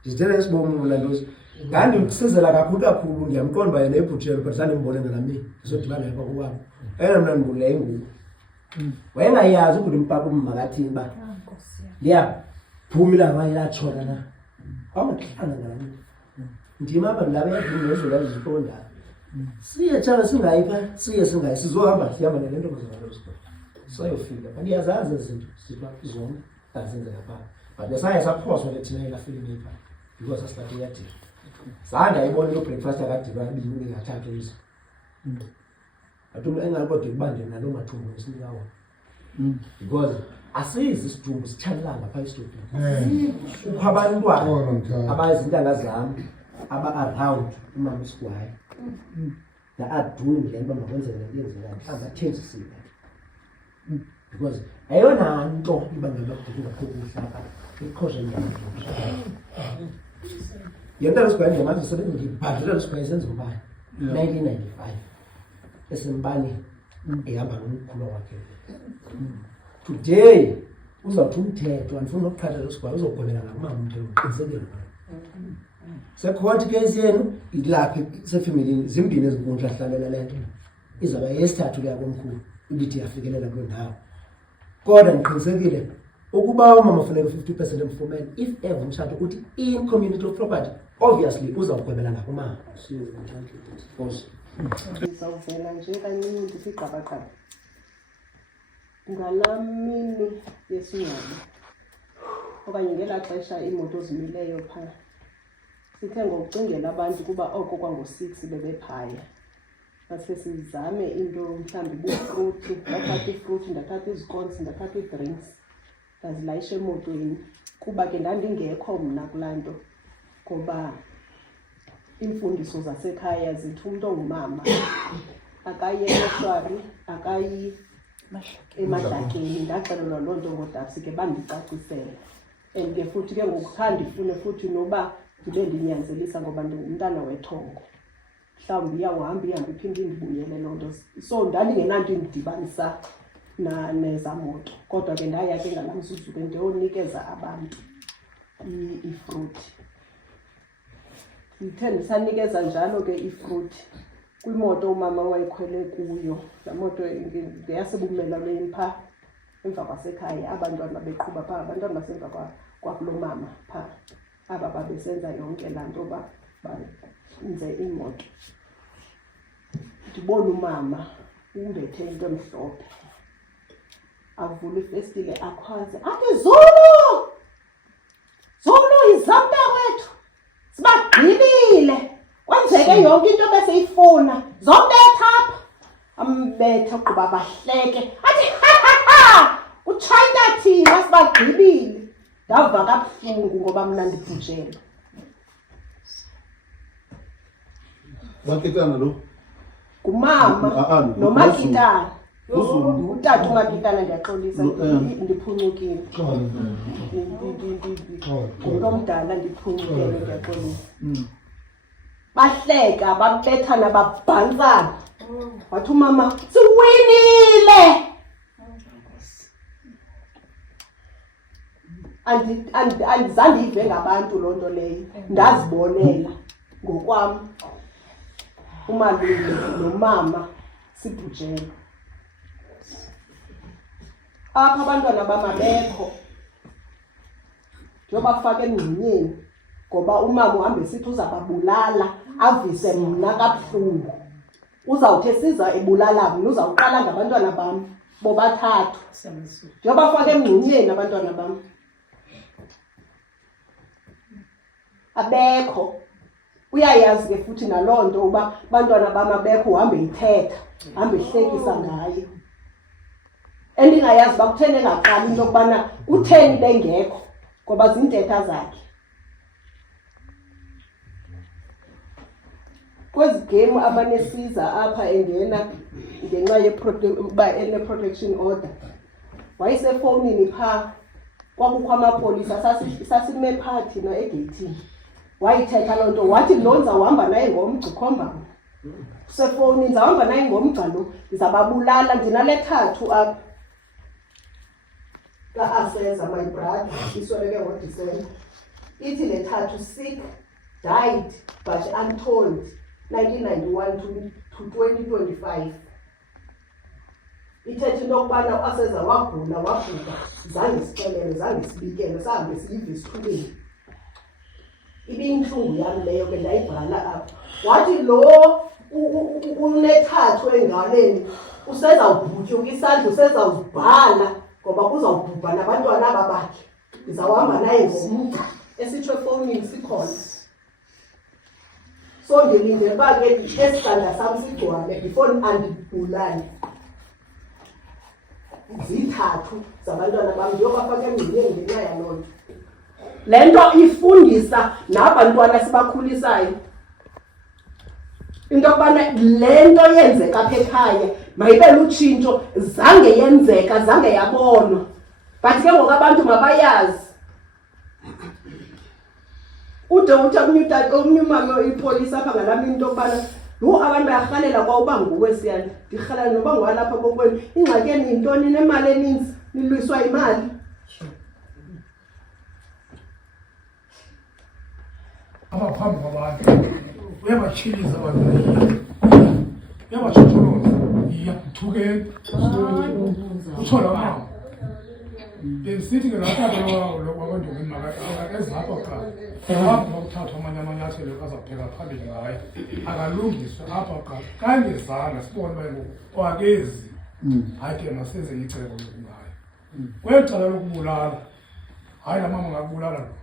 Ndizitela ngesibongo umlandozi. Ngandi ukusizela kakhulu ngiyamqonda ba yena ebhutshelo but sandimbone nami sizodibana lapha kuwami. Mna ndibule ngoku. Wayengayazi ukuthi umpapa umakathini ba. Phumila wayatshona na. Awuhlanga nami. Ndima apha ndlabe ezinezo laziqonda. Siye tshana singayipha, siye singayi sizohamba sihamba nento kuzona. Sayofika. Andiyazazi izinto siba zonke azenzeka pha. But besaya saphoswa lethina la film ipha. Because asithathe yathi. Sanda ibona lo breakfast akadibana ibini ngathatha izo. Athumela engakodwa ibande nalo mathumbu esinawo. Because asizi isidumbu sitshalanga pha isithubi. Ukho abantwana abayizintanga zami aba-around umama usigwaye. Na aduni le nto makwenzeka le nto yenzekayo angathenzisile. Because ayona nto ibangela ukuthi kungakhokhuhlapha iqhosha njalo. Yena usigwaye nje manje sebenza ngibhadlela usigwaye senza ubani 1995 esembani ehamba nomkhulu wakhe. Today uzawuthi umthetho andifuna ukuqhatha usigwaye uzokhonela ngakumama umthetho uqinisekile. Sekhona case yenu ilaphi sefamily zimbini ezinkundla hlalela lento izaba yesithathu ke yakomkhulu ibithi yafikelela kule ndawo. Kodwa ngiqinisekile ukuba umama ufuneka 50% emfumene if ever umshado uthi in community of property obviously uzawugwebela ngakumama. Ngizawuvela nje kancinci ndithi igqabaqaba. Ngalamini yesingcwabo okanye ngelaa xesha iimoto zimileyo phaa. Sithe ngokucingela abantu kuba oko kwango-6 bebephaya. Base sizame into mhlawumbi bufruthi, ndathatha ifruthi, ndathatha izikonsi, ndathatha ii-drinks. Ndazilayisha emotweni kuba ke ndandingekho mna kulaa nto ngoba iimfundiso zasekhaya zithi umntu ongumama akayi emeshwari, akayi emadlakeni. Ndaxelelwa loo nto ngoodabsi ke bandicacisela. And ke futhi ke ngokuthanda ifune futhi noba ndibe ndinyanzelisa ngoba ndingumntana wethongo. mhlawumbi iyawuhamba iphinde indibuyele loo nto. So ndandingenanto indidibanisa neza moto, kodwa ke ndaya ke ngala mzuzu ke ndiyonikeza abantu ifruthi. Ndithe ndisanikeza njalo ke ifruthi kwimoto umama wayekhwele kuyo. Laa moto ngeyasebumelwaneni phaa emva kwasekhaya, abantwana beqhuba phaa, abantwana basemva kwakulo mama phaa, aba babesenza yonke laa nto benze imoto. Ndibona umama umbethe into emhlophe, avula ifestile akhwaze athi, Zulu, Zulu, yizamnta wethu, sibagqibile, kwenzeke yonke into beseyifuna, zombetha apha. Ambetha ugqiba bahleke athi, ha, utshayina thina, sibagqibile. Ndava kabuhlungu ngoba mna ndibhujelwe. Bakitana lo? Ngumama nomakitana. Utata umakitana ndiyaxolisa, ndiphunyukile. Ngumntu omdala ndiphunyukile, ndiyaxolisa. Bahleka, babethana, babhantsana. Wathi umama, siwinile! Andizange ive ngabantu loo nto leyo, ndazibonela ngokwam umalume nomama sibhujelwe. Apha abantwana bam abekho, ndiyobafaka emngxunyeni ngoba umama uhambe esithi uzababulala, avise mna kabuhlungu. Uzawuthi esiza ebulala mna, uzawuqala ngabantwana bam bobathathu. Ndiyobafaka emngxunyeni abantwana bam. Abekho. Uyayazi ke futhi naloo nto uba abantwana bam abekho, uhambe ithetha, uhambe ihlekisa ngayo. Endingayazi uba kutheni engaqali into yokubana kutheni bengekho, ngoba zintetha zakhe. Kwezi game abanesiza apha engena ngenxa ene-protection order, wayesefowunini phaa, kwakukho amapolisa, sasime phaa thina egeyithini. Wayithetha loo nto, wathi lo ndizawuhamba naye ngomgca, ukhomba usefowunini, ndizawuhamba naye ngomgca lo, ndizababulala. Ndinale thathu apha ka-Aseza, my brother, isweleke ngoDisemba. Ithi le thathu, sick, died but untold, 1991 to 2025. Ithethe into yokubana u-Aseza wagula, wabhuka, zange sixelele, zange sibikele, sahambe siyive esithubeni. Ibiyintlungu yami leyo ke, ndayibhala apha. Wathi lo unethathu engaleni usezawubhutyuka isandla, usezawuzibhala ngoba kuzawubhubha nabantwana aba bakhe. Ndizawuhamba naye ngomgca, esitsho efowunini sikhona. So ndilindele uba ke esisandla sam sigcwale before andibulale. Zithathu zabantwana bam ndiyobafaka emngxunyeni ngenxa yaloo nto. Le nto ifundisa nabantwana sibakhulisayo into yokubana le nto yenzeka apha ekhaya mayibe lutshintsho, zange yenzeka, zange yabonwa, but ke ngoku abantu mabayazi. Ude uthi omnye umama ipolisa apha ngalaa mini into yokubana abantu bayarhalela kwa uba nguwe siyana, ndirhalela noba ngowalapha kokwenu, ingxaki yenu yintoni, nemali eninzi, nilwiswa imali. Abaphambi kwabantu uyabatshiliza abantu, uyabashotsholoza, iyabthukela utsho la mama. Besithi ke latata wakwantombi ezapha qha apho ukuthathwa amanyathelo azawubheka phambili ngayo, akalungiswe apha qha. Kangezanga sibone uba ngoku akezi, hayi ke masenze icebo ngayo. Kweli cala lokubulala, hayi la mama ngakubulala lo,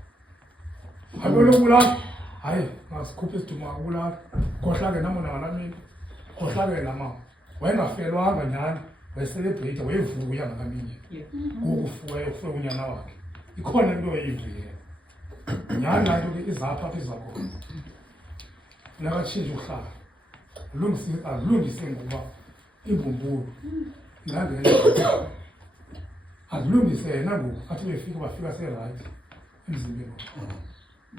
hayi lokubulala, hayi masikhuphe isiduma ngakubulala. Khohla ke namona ngalaa mini, khohla ke la mama wayengafelwanga nyhani, wayeselebreyitha, wayevuya ngalaa mini ngokufuya unyana wakhe. Ikhona into eyivileyo nyhani, laa nto ke izapha apha izakona. Funeka atshintshe uhlala, alungise ngoba imbumbulu ingangena, azilungise yena ngoku athi bafika serayithi emzimbeni.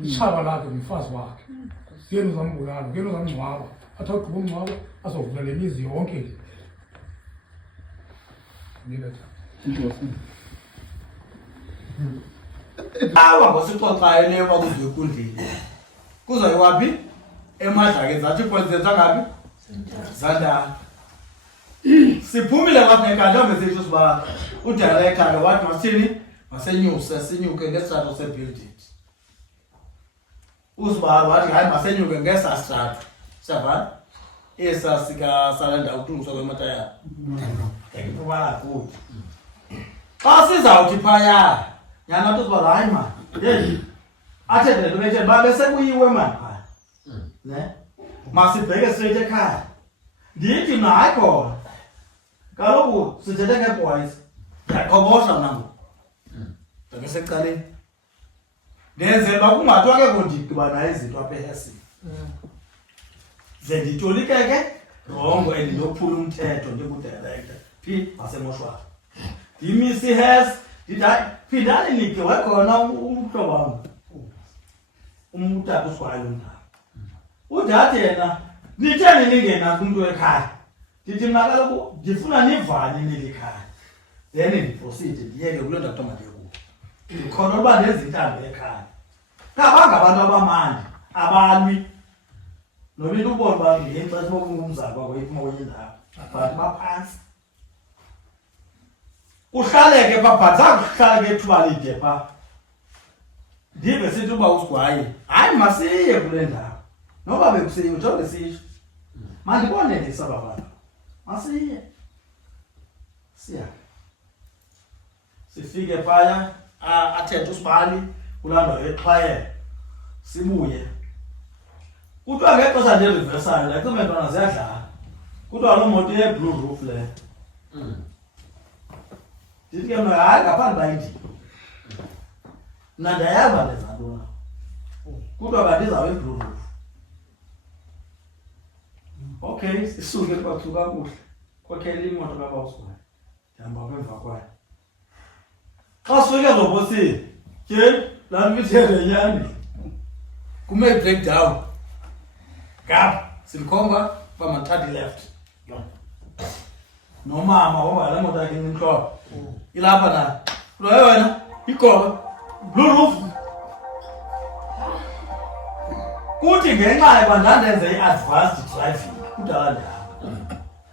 Itshaba lakhe ngumfazi wakhe, yena uzambulala, yena uzamngcwaba. athi agqiba umngcwabo azovula le mizi yonke le. Awa ngosixoxayo leyo bakuzwe ekundleni. Kuzoyiwaphi? Emadlakeni zathi ipolisenza ngapi? Zandala. Siphumile lapha ekhaya njengoba sisho siba udirector lo wathi masithini masenyuse sinyuke ngesizathu sebuilding. Usibalo wathi hayi masenyuke ngesasithathu. Siyavana? Esa sika salanda ukulungiswa kwemataya. Ngikubala kuthi. Xa sizawuthi phaya yana to siba hayi man. Hey. Athe le donation ba bese kuyiwe man phaya. Ne? Masibheke straight ekhaya. Ndithi nayi khona. Kaloku sithethe ngeboys. Yaqhobosha nangu. Ngesecaleni. Ndenzelwa kungathwa ke kondidiba izinto apha ehasini. Ze nditolikeke rongo endinophula umthetho ndikudirector phi asemoshwa. Dimisi has phindani nike wakhona umhlobo wami. Umntata usigwayo umntana. Udade yena nitheni ningena kumuntu ekhaya. Ndithi mna kaloku ndifuna nivane nelikhaya. Then ndiproceed ndiyeke kule ndawo kuthiwa mandiye kuyo. Ndikhona uba nezintambo ekhaya. Ngabanga abantu abamandi abalwi. Noba into ubona uba ngexesha bokungumzali kwakho iphuma kwenye indawo. Abantu baphansi. Uhlaleke pha but zakuhlala ke ithuba lide pha. Ndive sithi uba usigwaye. Hayi masiye kule ndawo. Noba bekusiye njengoba sisho. Mandibone ndisa babantu. Masiye. Siya. Sifike phaya athethe usibali kulanda eXhayelo. Sibuye. Kuthiwa ngexesha nje reversayo la kumentwana ziyadlala. Kuthiwa lo moto ye blue roof le. Ndithi ke mna hayi ngaphandle bayindi. Mna ndayava leza nto. Kuthiwa kanti izawuye blue roof. Okay, sisuke kwathuka kuhle. Khokhela imoto kabawusibani. Ndihamba kwemva kwayo. Xa sifike zobosini, ke laa nto ithethe nyani. Kume breakdown. Gap, silikhomba uba mathathe left. Nomama waba la moto yakhe inhloko. Ilapha na. Lo wena igoba blue roof. Kuthi ngenxa yoba ndandenze i-advanced driving kudala ndawo.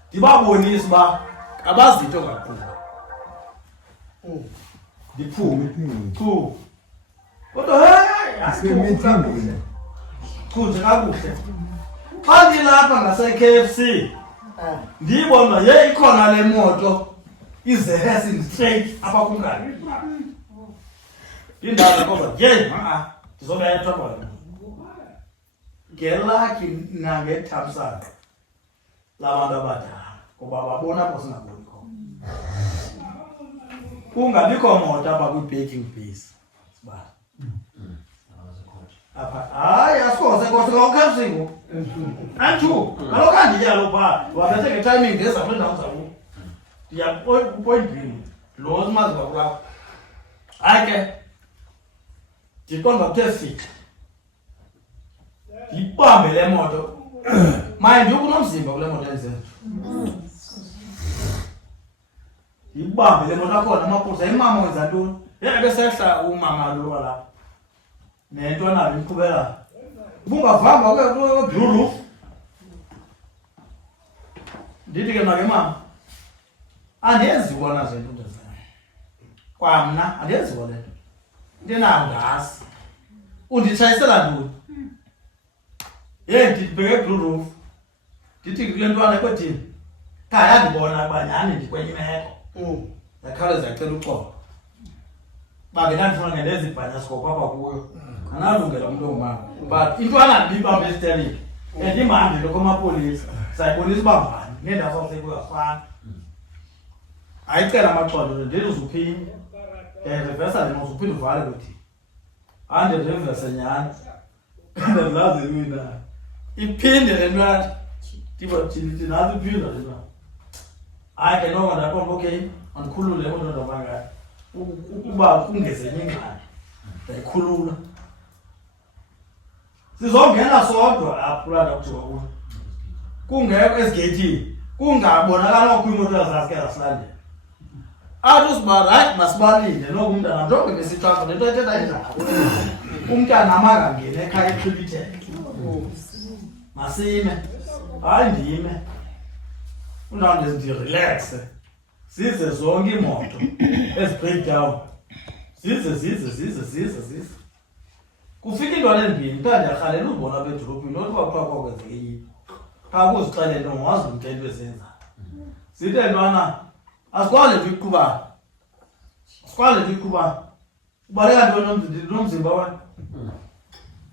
Ndibabonisa uba abazitho kakhulu. Ndiphume. Chu. Kodwa hey asemithini. Chu nje kakuhle. Xa ndilapha ngase-KFC ndiyibona ye ikhona le moto ize straight apha kumngani. Indawo kodwa ye ndizobethwa khona. Ngelakhi nangethamsanqa labantu abadala ngoba babona apho singaboni khona. Kungabikho moto apha kwi-parking base. Sibala. Apha hayi asikhoze kodwa ngawukhamsingo. Antu kaloku andiyalo phaa wabethe ngetiming ngeza kule ndawo zakuyo. Ndiya point green lo simazi kwakulapho. Hayi ke ndiqonda kuthe fika. Ndibambe le moto. Maye ndikunomzimba kule moto enzenje. Ndibambe le moto akhona amaphutha imama wenza ntoni? Yeke sehla umama lo walapha. Nento nayo iqhubela. Ubungavanga ke blue roof. Ndithi ke make mama. Andenzi bona zinto ndezayo. Kwamna andenzi bona lento. Ndinawo ngazi. Unditshayisela ntoni? Ndibheke blue roof. Ndithi kule ntwana kwethini. Khaya ndibona abanyani ndikwenye imeko. Yakhawuleza yacela uxolo. Bangenandifuna ngendenza ibhanyascope apha kuyo. Analungela umuntu ongumama. But intwana ndibambe steering. Ndimhambe lokho amapolisa. Sayibonisa ubavani. Ngendawo sasekuyafana. Ayicela amaxolo ndithi uzuphini. Reversa le moto uphinde uvale kuthi. Ande reverse nyani. Ndazazi mina. Iphinde le ntwana. Ndithi nazi iphinde le ntwana. Hayi ke noko ndaqonda okay andikhulule moto ndabanga. Ukuba kungezenye ingxaki. Ndayikhulula. Sizongena sodwa apho la ndakuthiwa kuyo. kungekho esigeyithini kungabonakala okho imoto zazike zasilandela athi usibala hayi masibalinde noku umntana njengoba besithatha lento ethetha injalo umntana amangangena ekhaya eqhibitheke masime hayi ndime undawo ndirelaxe zize zonke imoto ezi-breakdown zize kufika intwana endibini kanti ndiyarhalela uzibona apha edolophini nothi kwakuthiwa kwakwenzeke enye phaa kuzixelele nto ngawazi umntu into ezenzayo zithi ntwana asikwazi nje iqhubayo ubaleka ntoni nomzimba wena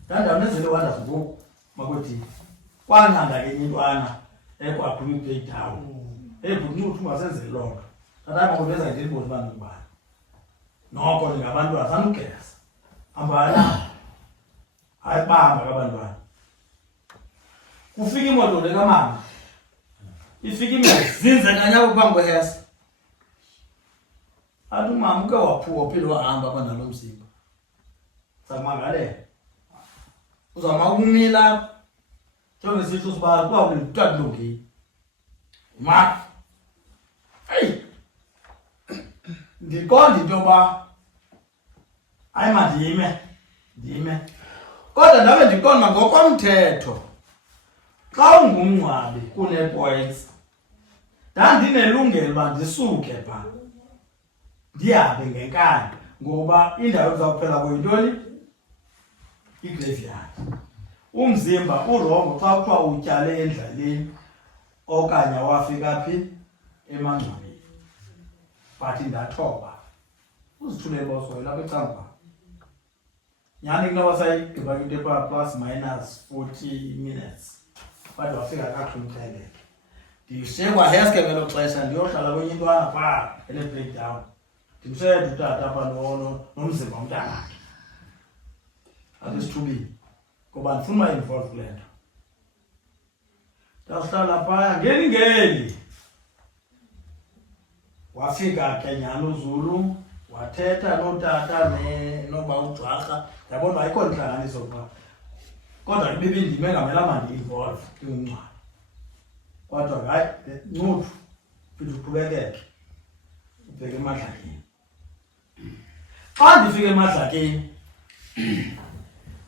ndandawunenzele wandazi ngoku makwethini kwanqanda ke enye intwana ekwaqhuba i-breakdown ebhuti uthi ungasenzeli loo nto tatama kodwa eza ndiliboni uba ndingubani noko ndingabantwana sanugeza hambana hayi bahamba kabantwana kufika imoto le kamama ifika imezinze kanyako phambi kwehesa athi umama uke waphuka uphinde wahamba apha nalo mzimba sakumangalela uzama ukumila njengesitsho sibala kuba kuthakulungile ma hey ndiqonda into yoba hayi mandime kodwa ndabe ndiqonda ngokomthetho xa ungumngcwabi kune-points ndandinelungelo uba ndisuke phaa ndihambe ngenkani ngoba indawo eza kuphela kuyintoni igraveyard umzimba urongo xa kuthiwa utyale endlaleni okanye wafika phi emangcwabeni but ndathoba uzithulele bosoyo lapha ecangwa nyani kunoba sayigqiba into epha plus minus 40 minutes but wafika kakuhle umxelele ndishiye kwaheske ngelo xesha ndiyohlala kwenye intwana phaa ene-breakdown ndimshede utata apha nomzimba umntanakhe apha esithubeni ngoba ndifuna uba involve kule nto ndasihlala phaya ngeli wafika ke nyani uZulu wathetha notata noba ujwarha yabona ayikho ntlanganiso phaa kodwa ibibindime engamelanga ndi-involve ingcwaba kodwa hayi ncuthu phinde uqhubekeke ubheke emadlakeni xa ndifika emadlakeni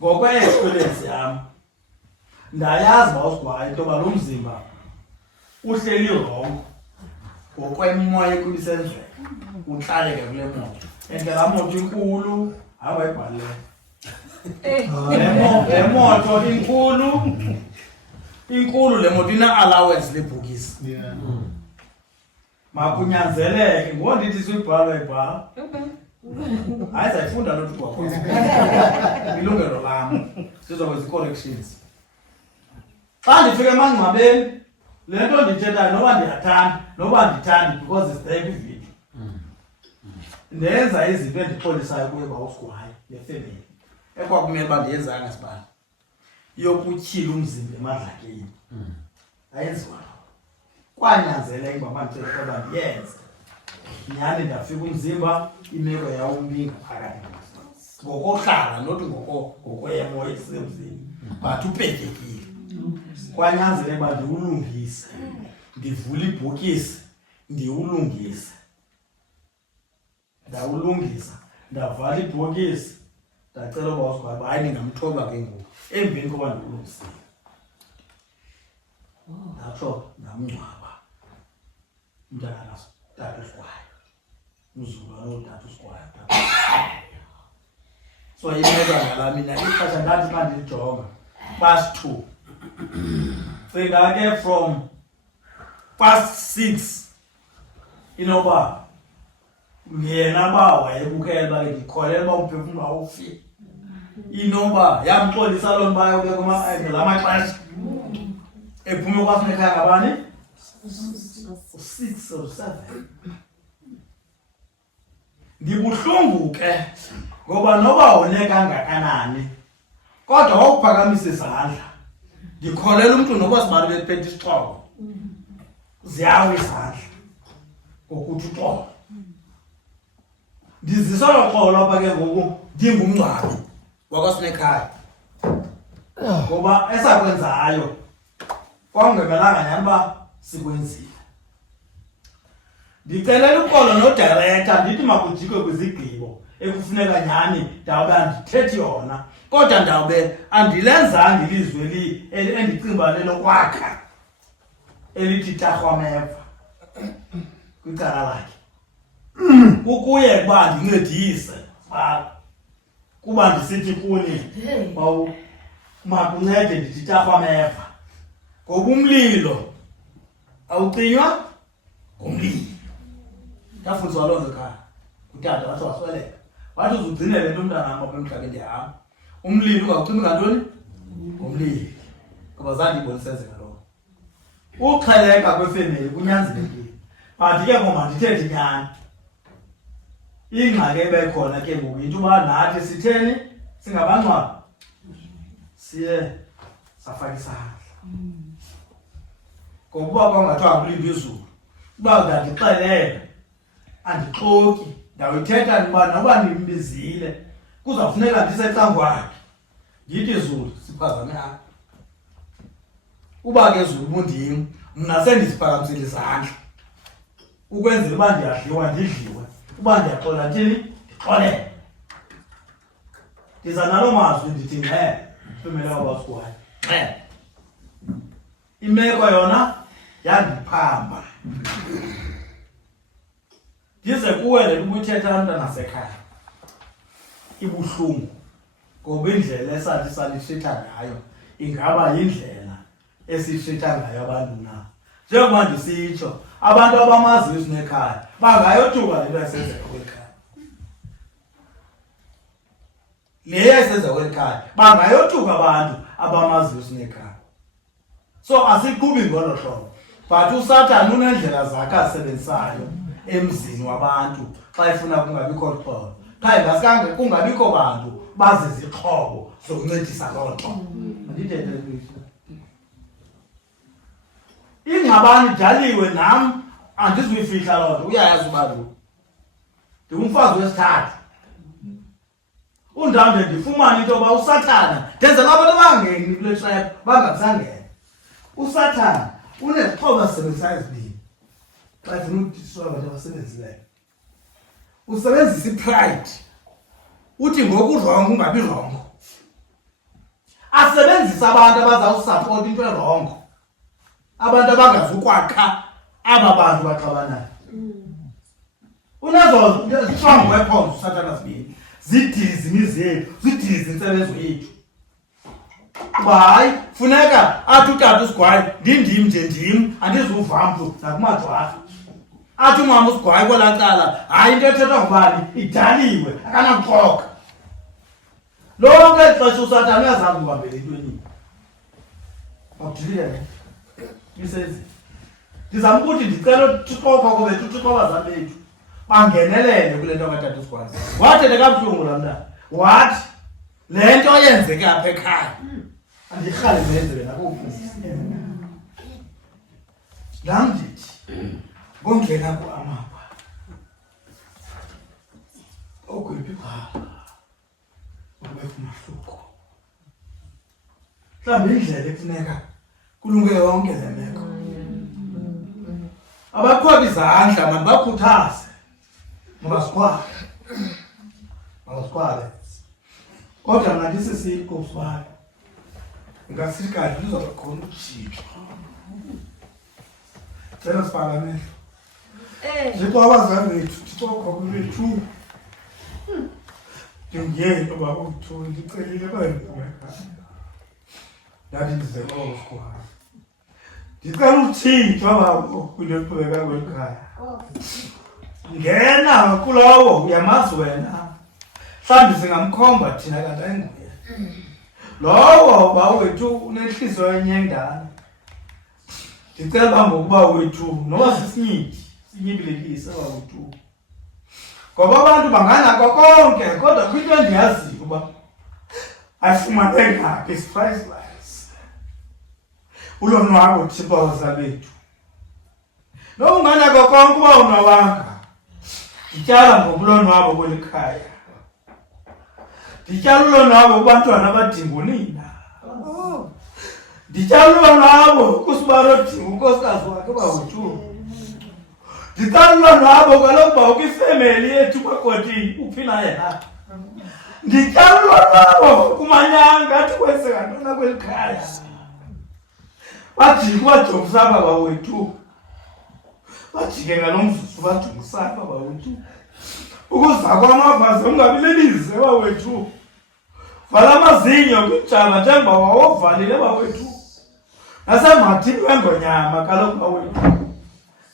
ngokwe-experience yam ndayazi uba usigwayo into yoba lo mzimba uhleli rongo ngokwemoya ekubisendlela utlaleke kule moto endlela moto inkulu hayi wayibhalileyo le moto inkulu le moto ina-allowance lebhokisi makunyanzeleke ngondithi suyibhala wayibhala hayi sayifunda lothi kwakho ilungelo lam sizokwenza i-corrections xa ndifika emangcwabeni le nto ndithethayo noba ndiyathanda noba ndithandi because it's there kwivideo ndenza izinto endixolisayo kuye bawusigwayo nefemeli ekwakumele uba ndiyenzanga sibani yokutyhila umzimba emadlakeni ayenziwa kwanyanzeleka uba mandithethe uba ndiyenze nyhani ndafika umzimba imeko yawumbi ngaphakathi ngokohlala nothi ngokwemo esemzini but upekekile kwanyanzeleka uba ndiwulungise ndivule ibhokisi ndiwulungise ndawulungisa ndavala ibhokisi ndacela uba usigwayo hayi ndingamthoba ke ngoku emveni koba ndiwulungisile ndatsho ndamngcwaba umntana tata usigwayo uZulu anotata usigwayo so imeka ngala mina ixesha ndathi xa ndilijonga past 2 cinga ke from past 6 inoba yena ba wayebukela uba ndikholelwa uba umphefumlo awufi inoba yamxolisa loo nto bayo ke la maxesha ephume kwafuna ekhaya ngabani 6 or 7 ndibuhlungu ke ngoba noba wone kangakanani kodwa wawuphakamisa izandla ndikholela umntu noba sibali bephethe isixhobo ziyawe izandla ngokuthi uxolo ndizisolo xolo apha ke ngoku ndingumngcwabi wakwaSinekhaya ngoba esakwenzayo Kwangemelanga nyani uba sikwenzile. Ndicelela uxolo no-director ndithi makujikwe kwizigqibo ekufuneka nyhani ndawube andithethi yona, kodwa ndawube andilenzanga ilizwi endicinga uba lelokwakha elithi Tarhwameva kwicala lakhe. Kukuye ukuba andincedise kuba ndisithi kuni makuncede ndithi Tarhwameva, ngoba umlilo awucinywa ngumlilo. Ndafundiswa loo nto ekhaya utata wathi wasweleka, wathi uzugcinele nto umntanam apha emhlabeni ndihamba, umlilo ungawucimi ngantoni ngumlilo, ngoba zange ibonisenzeka loo. Ukuxheleka kwefemeli kunyanzelekile, but ke ngoma ndithethe inyani. Ingxaki ebekhona ke ngoku yinto uba nathi sitheni singabangcwabi siye safaka isandla, ngokuba kwangathiwa kulinde izulu uba ndandixelele andixoki ndawuyithetha uba noba ndimbizile kuzawufuneka ndisecangkwakhe ndithi izulu siphazame apha. Uba ke zulu ubundim mna sendiziphakamisile izandla ukwenzela uba ndiyadliwa ndidliwe, uba ndiyaxola thini ndixolele. Ndiza nalo mazwi ndithi ngxe femele wabasikwayo ngxe. Imeko yona yandiphamba ndize kuwe le ubuthetha mntana sekhaya ibuhlungu, ngoba indlela esathi salitritha ngayo ingaba yindlela esitritha ngayo abantu na. Njengoba ndisitsho abantu abamaziyo usinekhaya bangayothuka le nto yayisenzeka kweli khaya, le yayisenzeka kweli khaya bangayothuka abantu abamaziyo usinekhaya. So asiqhubi ngolo hlobo, but uSathane unendlela zakhe azisebenzisayo emzini wabantu xa efuna kungabikho xolo, qha ingasikanga kungabikho bantu bazizixhobo zokuncedisa loo nto. Mandithethe kuhle, ingxabano idaliwe, nam andizuyifihla loo nto, uyayazi uba lo ndingumfazi wesithathu. Undawunde ndifumane into yoba uSathane ndenzela abantu abangeni kule trap bangabisangena. uSathane unezixhobo azisebenzisayo ezibini xa efuna ukudiswa abantu abasebenzileyo. Usebenzisa ipride, uthi ngoku urongo ungabi rongo. Asebenzisa abantu abazawusapota into erongo, abantu abangazukwakha aba bantu baxabanayo. Unezo strong weapons uSathane azibini, zidilizi imizethu, zidilizi intsebenzo yethu. Kuba hayi funeka athi utata uSigwayi ndim nje andizuva mntu nakumadwala. Athi umama uSigwayi kwelaa cala hayi into ethethwa ngubani idaliwe akanakuxoka. Lonke eli xesha uSathane uyazama ukubambela entweni. Awudilile misezi, ndizama ukuthi ndicela uThixo bethu, uThixo abazali bethu bangenelele kule nto katata uSigwayi. Wathetha kabuhlungu laa mntana, wathi le nto yenzeke apha ekhaya andirhale nenzeke nakuphi. Nam ndithi ngongena kuamapha ogwiphi phaa ubekho umahluko, mhlawumbi indlela ekufuneka kulunge yonke le meko. Abaqhubi izandla mandibakhuthaze, mabasikhwale, kodwa mna ndisisiqo sibalo ngasithi kanti luzawuba khona utshintsho. Cela sibhala amehlo, Thixo abazali bethu, Thixo okhokho bethu, ndingena uba uthu ndicelile bayendiweka ndathi ndizelolo Sigwayi, ndicela utshintsho babo kwinto eqhubeka kweli khaya. Ngena kulowo uyamazi wena, mhlawumbi singamkhomba thina kanti ayinguye lowo bawethu unenhliziyo yenyendana. Ndicela uba ngokuba wethu noba sisinyithi sinyibilekise bawethu, ngoba abantu banganako konke kodwa kwinto endiyaziyo uba ayifumane ngaphi is-priceless. Ulonwabo Thixo abazali bethu, noba unganako konke uba unawanga, ndityala ngobulonwabo kweli khaya, ndityala ulonwabo kubantwana abadinga unina, Ndicalulwa nabo kusibaro Dingo unkosikazi wakhe bawethu. Ndicalulwa nabo kaloku bawuke ifemeli yethu kwakoti uphina yena. Ndicalulwa nabo kumanyanga athi kwenzeka ntona kweli khaya. Bajikwa jomsapa bawethu. Bajike ngalomzuzu bajomsapa bawethu. Ukuza kwamavazi ungabililize bawethu. Vala amazinyo kwinjaba njengoba wawovalile bawethu. Nasemathini wengonyama kaloku bawethu.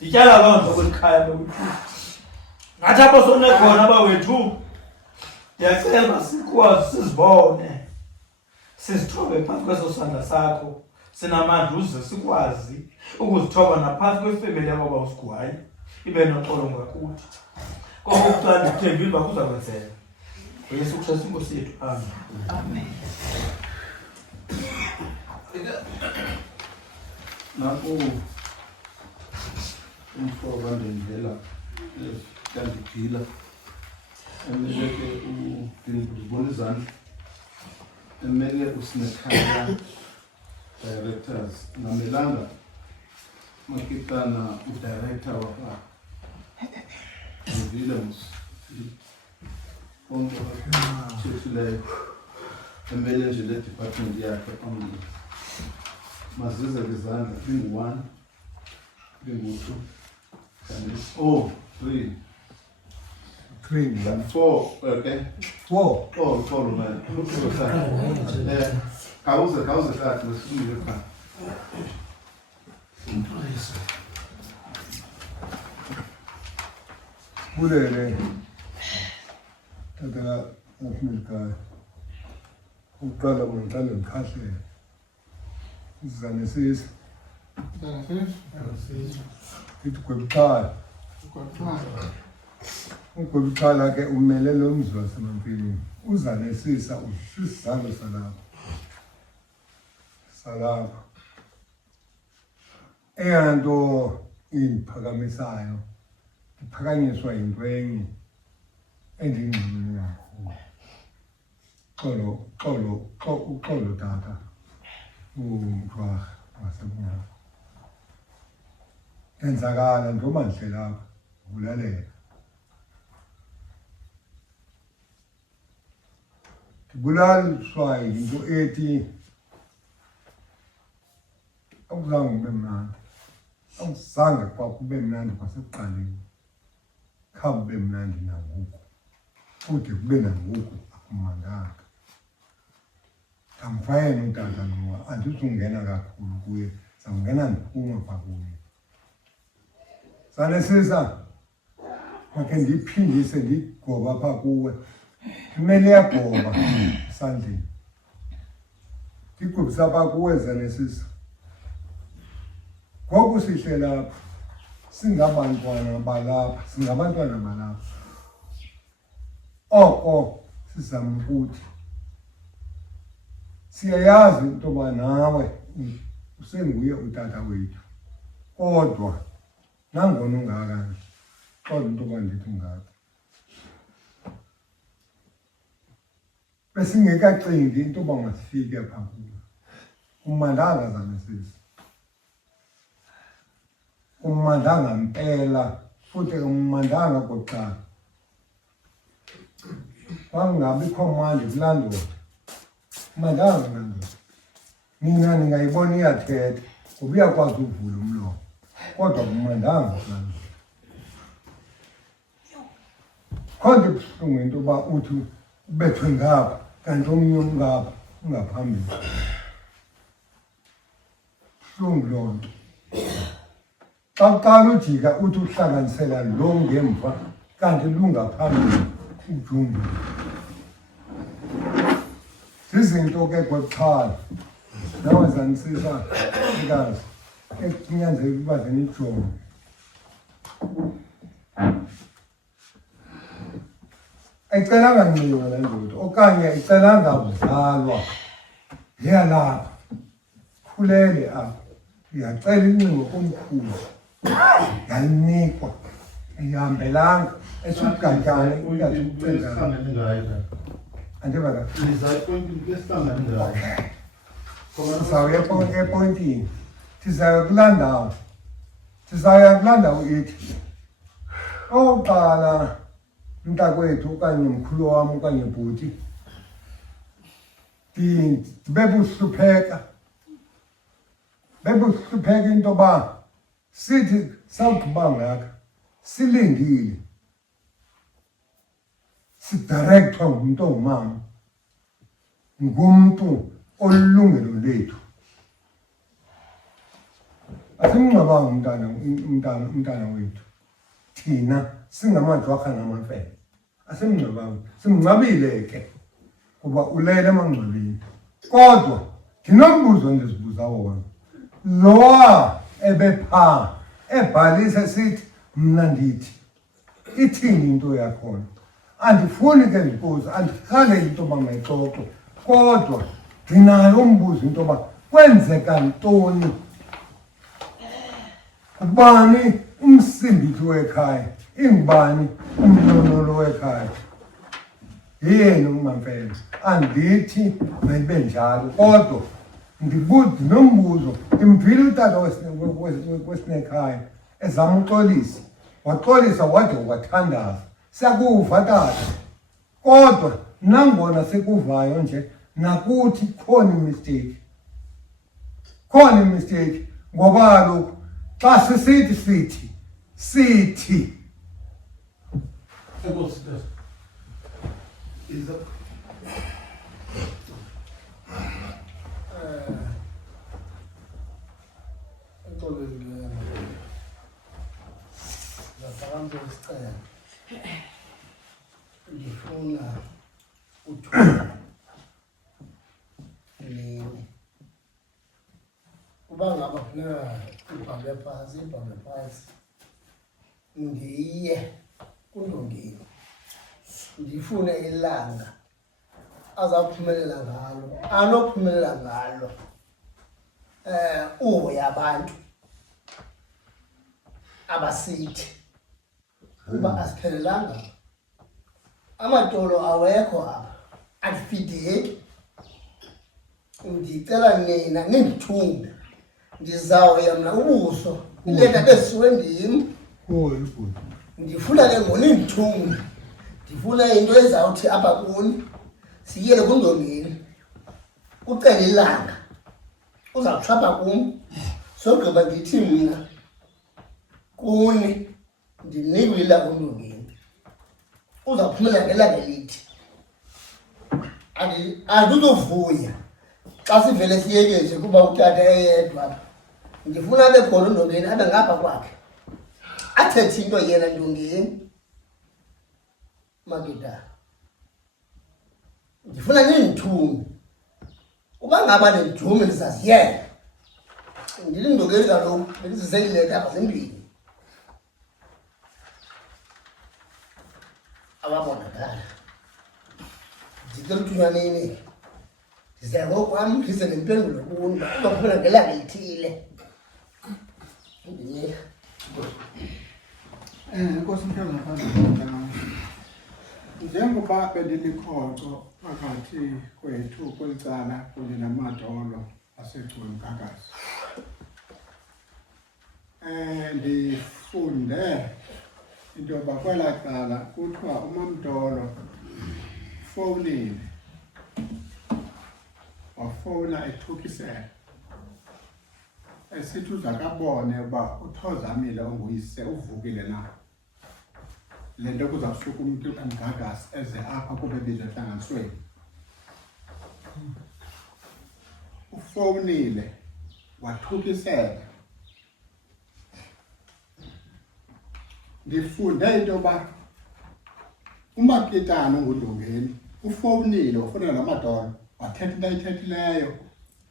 Ndityala loo nto kweli khaya bawethu. Ngathi apho sonekhona bawethu. Ndiyacela uba sikwazi sizibone. Sizithobe phansi kweso sandla sakho. Sinamandla uze sikwazi ukuzithoba naphansi kwefemeli yabo bawusigwayi. Ibe noxolo ngakuthi. Koko kuqala ndithembile uba kuza kwenzeka. Yesu Kristu inkosi yethu. Amen. Amen. Naku umhlobo andendlela kandigila emele ke udinibona izandla emele usinekhaya directors namelanga makitana udirector wapha ndivile konke abathuthileyo emele nje le department yakhe only mazize izandla lingu-1 lingu-2 and 3 and 4 okay 4 man kawuze kathi lesifundile khona Bulele tata Afrika uqala ngontana ngikhahle zanesisi ikwebuthala ukwebuthala ke umele lo mzi wasemampilweni uzanesisa usisizalo salapha eyanto iphakamisayo iphakanyiswa yinto enye endingqini kakhulu uxolo tata umntwana wasemnyama enzakala ndomandle lapha ulalela ndibulaliswa yinto ethi akuzange ube mnandi akuzange kwakube mnandi kwasekuqaleni khabe ube mnandi nangoku futhi kube nangoku akumandanga ngamfayena utata nowa andizungena kakhulu kuye zawungena ndiphuma pha kuye sanesisa makhe ndiphindise ndigoba pha kuwe imele yagoba esandleni ndigobisa pha kuwe zanesisa ngoku sihle lapha singabantwana balapha oko sizama ukuthi siyayazi into yoba nawe usenguye utata wethu kodwa nangona ungaka kodwa into yoba ndithi ungaka besingekacingi into yoba masifike phaa kuwe ummandanga zanesisi ummandanga mpela futhi ummandanga kokuqala wangabikho mandi kulaa ndoda ummandanga nandoda nina ningayibona iyathetha ngoba iyakwazi uvula umlomo kodwa ummandanga kulaa ndoda kho nto ibuhlungu into yoba uthi ubethwe ngapha kanti omnye ungapha ungaphambili buhlungu loo nto xa kuqala ujika uthi uhlanganisela lo ngemva kanti lungaphambili ujumbe zizinto ke kwexhala nawe zanisisa ikazi ekunyanzeleka ukuba zenijonge ayicelanga ncinga le ndoda okanye ayicelanga kuzalwa yeyalapha khulele apha iyacela incingo komkhulu yalinikwa ihambelanga esukugatyane esihlangane ngayo andibala lesihlangane ngayo Sizawuya epointini. Sizawuya kulaa ndawo. Sizawuya kulaa ndawo ithi. Okokuqala mntakwethu okanye mkhulu wam okanye bhuti bebusihlupheka into yoba sithi sawugqiba ngaka silindile sidirekthwa ngumntu ongumama ngumntu olilungelo lethu asimngcwabanga umntana wethu thina singamadwarha namamfene asimngcwabanga simngcwabile ke kuba ulele emangcwabeni kodwa ndinombuzo endizibuza wona lowa ebephaa ebhalise sithi mna ndithi ithini into yakhona andifuni ke ndibuze andikhaleli into yoba mayixoxwe kodwa ndinayo umbuzo into yoba kwenzeka ntoni ubani umsimbithi wekhaya ingubani umnonolo wekhaya yena uMamfene andithi mayibe njalo kodwa ndinombuzo ndimvile utata wesinekhaya ezama uxolisa waxolisa wade wathandaza siyakuva tata kodwa nangona sekuvayo nje nakuthi khona imistake ngoba kaloku xa sithi ndifuna uthuba nini uba ngaba funeka ibhambe phantsi ndiye kundongeni ndifune ilanga azawuphumelela ngalo anophumelela ngalo uhoya abantu abasithi kuba asiphelelanga amatolo awekho apha andifideki ndicela nina nindithume ndizawuya mna ubuso ileta besisuke ndim ndifuna ke ngonindithume ndifuna into ezawuthi apha kuni siyele kundongeni ucele ilanga uzawutsho apha kum sogqiba ndithi mna kuni ndinikwe ilanga kundongeni uzawuphumela ngelanga elithi andizovuya xa sivele siyeke nje kuba utata eyedwa ndifuna abe khona undongeni abe ngapha kwakhe athethe into yena ndongeni makeda ndifuna nindithume uba ngaba nendithume ndizaziyela ndilindongeni kaloku bendiziseyileta apha zimbini ababonakala ndicela uthunyanini ndize ngokwam ndize nempendulo kuni uzophumela ngelanga elithile ndinika Nkosi Mhlanga njengoba bendilikhoco phakathi kwethu kwelitsala kunye namadolo asegcweni kakasi ndifunde into yoba kwelaa cala kuthiwa uMamdolo fowunile wafowuna ethukisela esithi uzakabone uba uThozamile onguyise uvukile na le nto kuzawusuka umntu emgagasi eze apha kube bezehlanganisweni ufowunile wathukisela ndifunde into yoba uMakitana ongudongeni ufowunile wafonela namadolo wathetha into ayithethileyo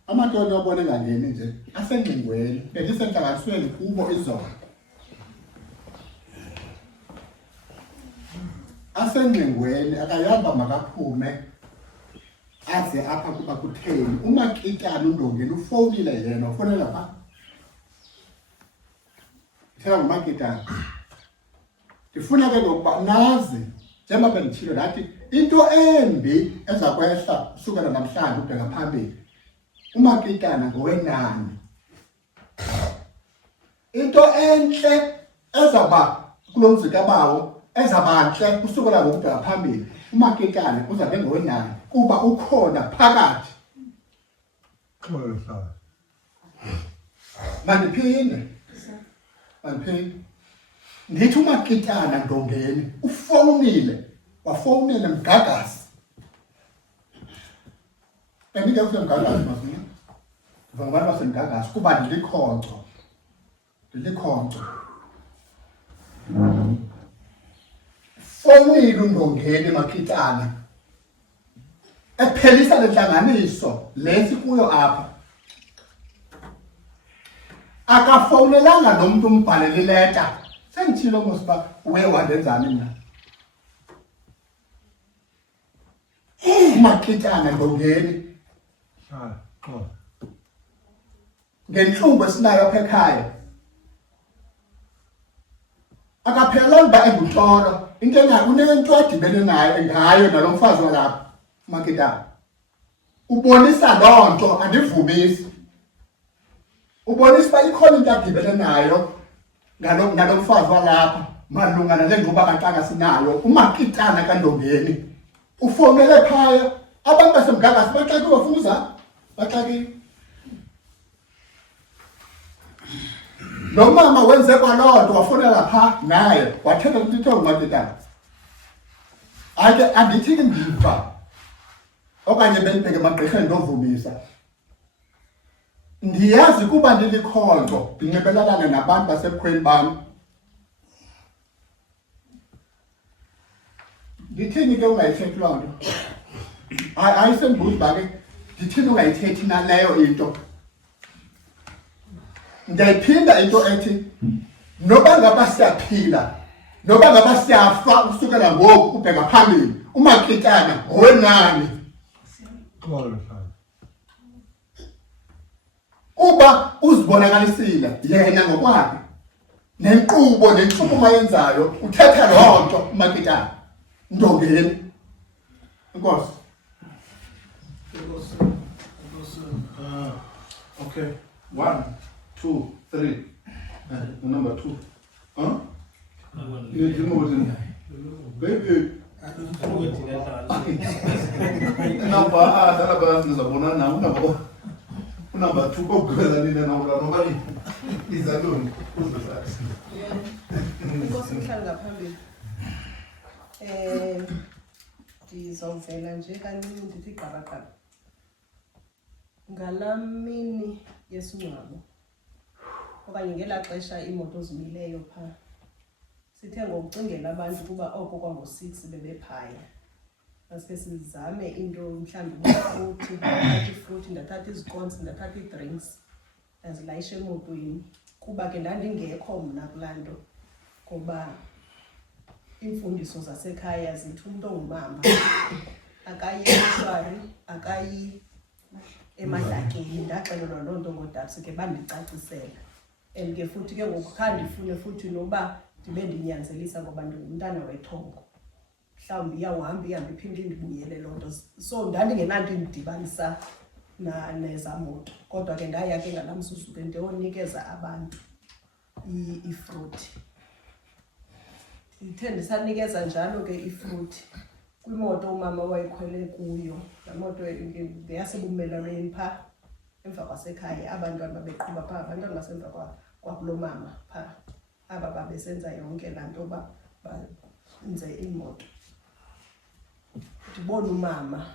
amadolo abone engangeni nje asengxingweni bendisentlanganisweni kubo izolo asengxingweni akayamba makaphume aze apha kuba kutheni uMakitana undongeni ufowunile yena wafonela pha thetha nguMakitana ndifuna ke ngokuba nazi njengoba benditshilo nathi into embi eza kwehla usukela namhlanje ubheka phambili uMakitana ngowenani. Into enhle ezaba kulomzi kabawo ezabanhle kusukela ngokubheka phambili uMakitana uzabe ngowenani kuba ukhona phakathi. Xolo hlala. Mandiphinde. Ndithi uMakitana Ndongeni wafowunile Mgagasi. Andike kusemgagasi masina. Vangabantu basemgagasi kuba ndilikhonco. Fowunile uNdongeni Makitana. Ephelisa lenhlanganiso lesi kuyo apha. Akafowunelanga nomuntu umbhalele ileta. Sengithilo mosiba uye wandenzani mina. Makitana Ndongeni. Hlala. Xolo. Ngenhlungu esinayo apha ekhaya. Akaphelanga ba enguhlolo. Into engayo unento adibene nayo ngayo nalomfazi walapha Makitana. Ubonisa lonto andivumisi. Ubonisa ba ikhona into adibene nayo ngalomfazi walapha malunga nalengquba kaXaka sinayo uMakitana kaNdongeni. Ufonele ekhaya abantu basemgagasi baxaki bafuza baxaki. Lo mama wenze kwalonto wafonela pha naye wathetha ukuthi uMakitana. Ake andithi ngiva okanye benibheke emagqirheni ndovumisa. Ndiyazi kuba ndilikhonco ndinxibelelana nabantu basebukhweni bami. Ndithini ke ungayithethi loo nto? Ayisembuzi bake ndithini ungayithethi naleyo into? Ndiyayiphinda into ethi noba ngaba siyaphila noba ngaba siyafa usukela ngoku ubheka phambili uMakitana ngowenani. Xolo hlala. Kuba uzibonakalisile yena ngokwakhe nenkqubo nentshukumo ayenzayo uthetha lonto uMakitana Ndongeni. Inkosi. Okay. 1, 2, 3. Number 2. Huh? You know what it is? Baby. Number ngizabona na number 2 kokugwela nina na noma izaluni uzosasa. Inkosi mhlali ngaphambili. Ndizovela nje kancinci ndithi gqabagqaba. Ngalamini yesingcwabo okanye ngelaa xesha iimoto zimileyo phaa sithe ngokucingela abantu kuba oko kwango-6 bebephaya masike sizame into mhlawumbi ifruthi ndathatha izikonsi ndathatha ii-drinks ndazilayisha emotweni kuba ke ndandingekho mna kulaa nto ngoba iimfundiso zasekhaya zithi umntu ongumama akayi emshwari akayi emadlakeni. Ndaxelelwa loo nto ngoodabsi ke bandicacisela and ke futhi ke ngoku khandifune futhi noba ndibe ndinyanzelisa ngoba ndingumntana wethongo mhlawumbi ihambe iphinde indibuyele loo nto. So ndandingenanto indidibanisa neza moto kodwa ke ndaya ke ngalamsusu ke ndiyonikeza abantu ifruthi. Ndithe ndisanikeza njalo ke ifruthi kwimoto umama wayekhwele kuyo. Laa moto yasebumelwaneni phaa emva kwasekhaya abantwana babeqhuba phaa abantwana basemva kwakulo mama phaa aba babesenza yonke laa nto benze imoto. Ndibona umama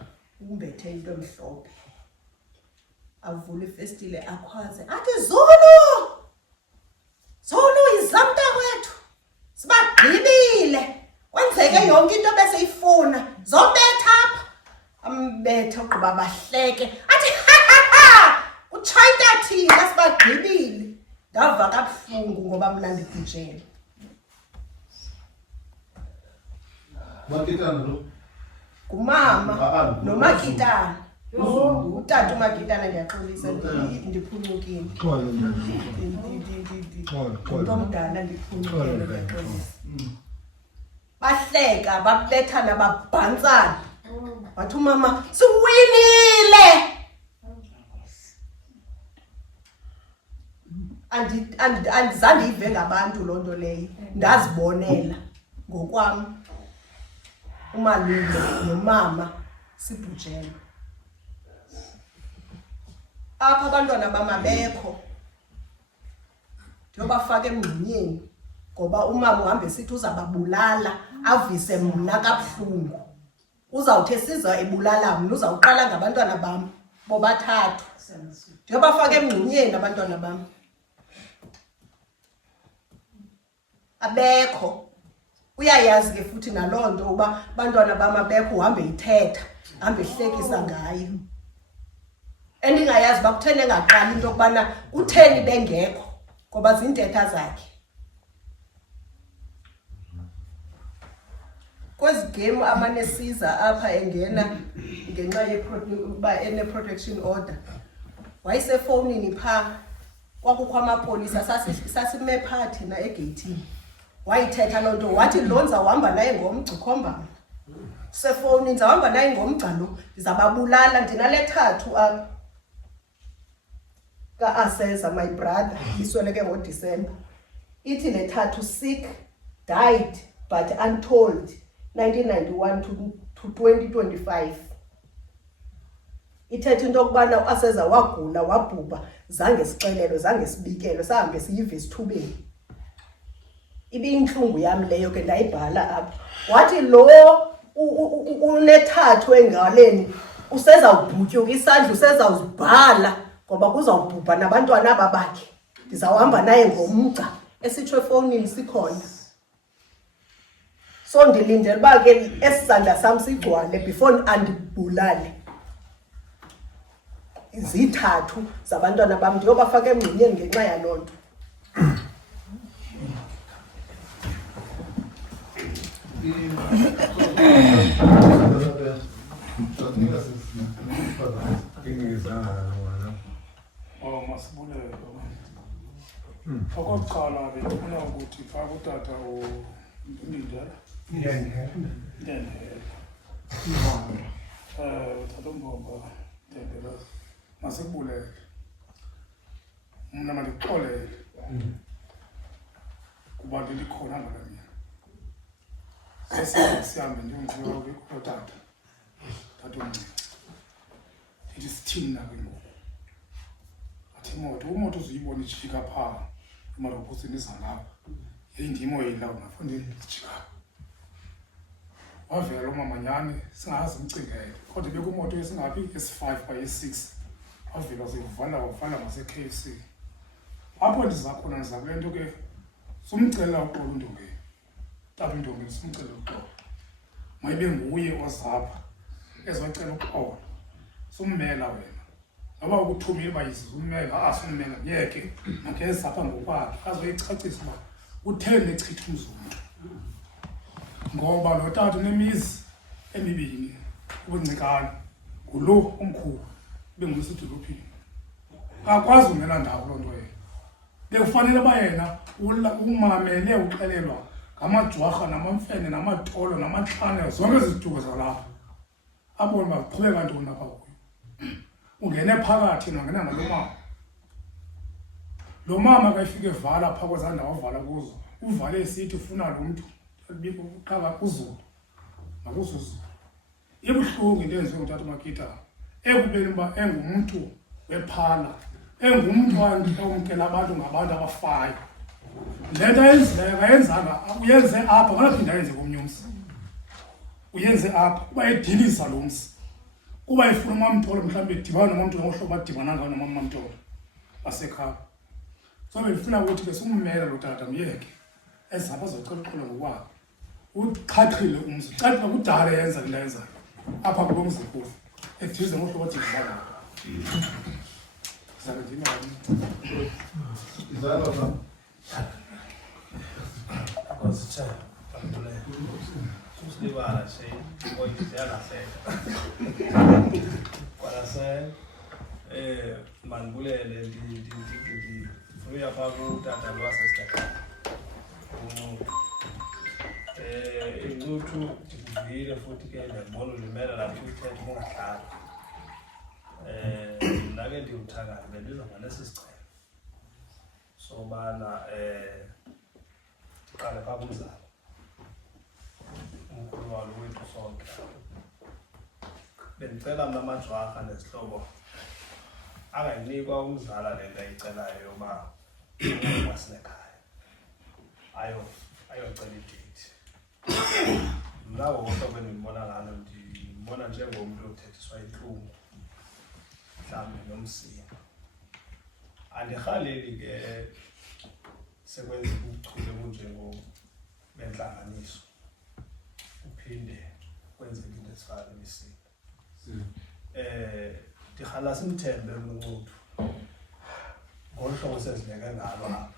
umbethe into emhlophe avule ifestile akhwaze athi Zulu izamntakwethu sibagqibile kwenzeke yonke into beseyifuna zobetha apha. Ambethe ugqiba bahleke athi utshayita thina sibagqibile. Ndava kabuhlungu ngoba mna ndigijele. Makitana lo. Ngumama noMakitana. Utata uMakitana ndiyaxolisa ndiphulukile. Xolo. Umntu omdala ndiphulukile ndiyaxolisa. Bahleka babethana babhantsana wathi umama siwinile andizange ive ngabantu loo nto leyo, ndazibonela ngokwam umalume nomama sibhujelwe. Apha abantwana bam abekho, ndiyobafaka emngxunyeni ngoba umama uhambe esithi uzababulala avise mna kabuhlungu. Uzawuthi esiza ebulala mna uzawuqala ngabantwana bam bobathathu. Ndiyobafaka emngxunyeni abantwana bam. Abekho. Uyayazi ke futhi naloo nto uba abantwana bam abekho uhambe ithetha, hambe ehlekisa ngayo. Endingayazi uba kutheni engaqali into yokubana kutheni bengekho ngoba zintetha zakhe. Kwezi game amanesiza apha engena ngenxa yokuba ene-protection order. Wayesefowunini phaa, kwakukho amapolisa sasime phaa thina egeyithini. Wayithetha loo nto, wathi lo ndizawuhamba naye ngomgca ukhombama. Sefowunini ndizawuhamba naye ngomgca lo, ndizababulala ndinale thathu apha. Ka-Aseza, my brother, isweleke ngoDisemba. Ithi le thathu sick, died but untold, 1991 to 2025. Ithetha into yokubana u-Aseza wagula wabhubha, zange sixelelwe, zange sibikelwe, sahambe siyive esithubeni. Ibiyintlungu yam leyo ke ndayibhala apha. Wathi lo unethathu engaleni usezawubhutyuka isandla, usezawuzibhala ngoba kuzawubhubha nabantwana aba bakhe. Ndizawuhamba naye ngomgca esitsho efowunini sikhona. So ndilindele uba ke esisandla sam sigcwale before andibulale. Izithathu zabantwana bam ndiyobafaka emngxunyeni ngenxa yaloo nto. Masibulele. Okokuqala bendifuna ukuthi phaa kutata uNdindela. Tata uMbombo Ndindela, masibulele. Mna mandikuxolele kuba ndilikhona ngala mina. Sihambe ndiyomkhwela kutata. Tata uMncinci. Ndithi sithini na ke ngoku? Umoto uzuyibona ijika phaa emarobhosini izalapha. Yayindimo yeyilawuna fundi ijika. Wavela lo mamanyane singazi imcingele. Kodwa bekumoto esingaphi S5 by S6. Wavela wavala ngase-KFC. Apho ndiza khona ndiza kule nto ke sumcela uxolo uNdongeni. Tata uNdongeni sumcela uxolo. Mayibe nguye ozapha ezocela uxolo. Summela wena. Noba ukuthumile uba yizummela asummela yeke makeze apha ngokwakhe azoyicacisa uba utheni echitha umzumntu. Ngoba lo tata unemizi emibini ubuncikane ngulo omkhulu bengusedolophini. Akwazi umela ndawo loo nto yena. Bekufanele uba yena umamele uxelelwa ngamajwarha namamfene namatolo namaxhane zonke iziduko zalapha. Abone uba kuqhubeka ntoni apha kuyo. Ungene phakathi nangena nalo mama. Lo mama kayifike evala phaa kwezaa ndawo avala kuzo. Uvale esithi ufuna lo mntu uqala kuzulu. Makuzuzulu. Ibuhlungu into enziwe ngutata uMakita. Ekubeni uba engumntu wephala. Engumntu owamkela abantu ngabantu abafayo. Le nto ayenzileyo akayenzanga, uyenze apha, akaphinda ayenze komnye umzi. Uyenze apha, kuba edilisa lo mzi. Kuba efuna uMamtholo mhlawumbe edibana nomntu ngohlobo adibana ngayo noMamtholo basekhaya. So bendifuna ukuthi ke simmela lo tata myeke ezapha azocela uxolo ngokwakhe. Uqhaqhile umzi, cacile kudala yenza le nto ayenzayo apha kulo mzi kufu edize ngohlobo adibana ngayo. Zabe ndimali izalo zam Akwazitshaya bantulele usilibala nje oyiziyalahleka kwalase mandibulele ndifuna phaa kutata lo wasesitatana incuthu ndikuvile futhi ke ndiyabona ulimela lapho uthetha ungahlali mna ke ndiwuthakala bendizawuba nesi sicelo sobana ndiqale phaa kumzali umkhulu walo wethu sonke. Bendicela mna amajwarha nezihlobo angayinikwa umzala le nto ayicelayo yoba wasinekhaya ayocela ideyithi. Mna ngokohlobo endimbona ngalo ndimbona njengomntu othethiswa intlungu mhlawumbi nomsila. Andirhaleli ke sekwenzeka ubuchule bunjengobentlanganiso uphinde kwenzeka into ezifana nemisila. Ndirhala simthembe uNcuthu ngolu hlobo sezibeke ngalo apha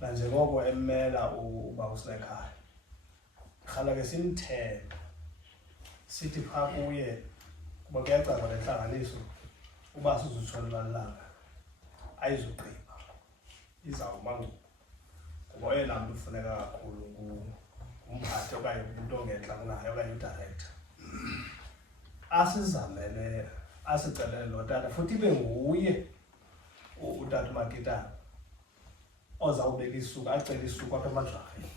nanjengoko emmela uba usinekhaya. Ndirhala ke simthembe sithi phaa kuye kuba kuyacaza le ntlanganiso uba sizutshona ibalilanga ayizugqiba izawuma ngoku ngoba oyena mntu ufuneka kakhulu ngumphathi okanye umntu ongentla kunayo okanye udirector. Asizamele asicelele lo tata futhi ibe nguye utata uMakitana ozawubeka isuku acela isuku apha emajwarheni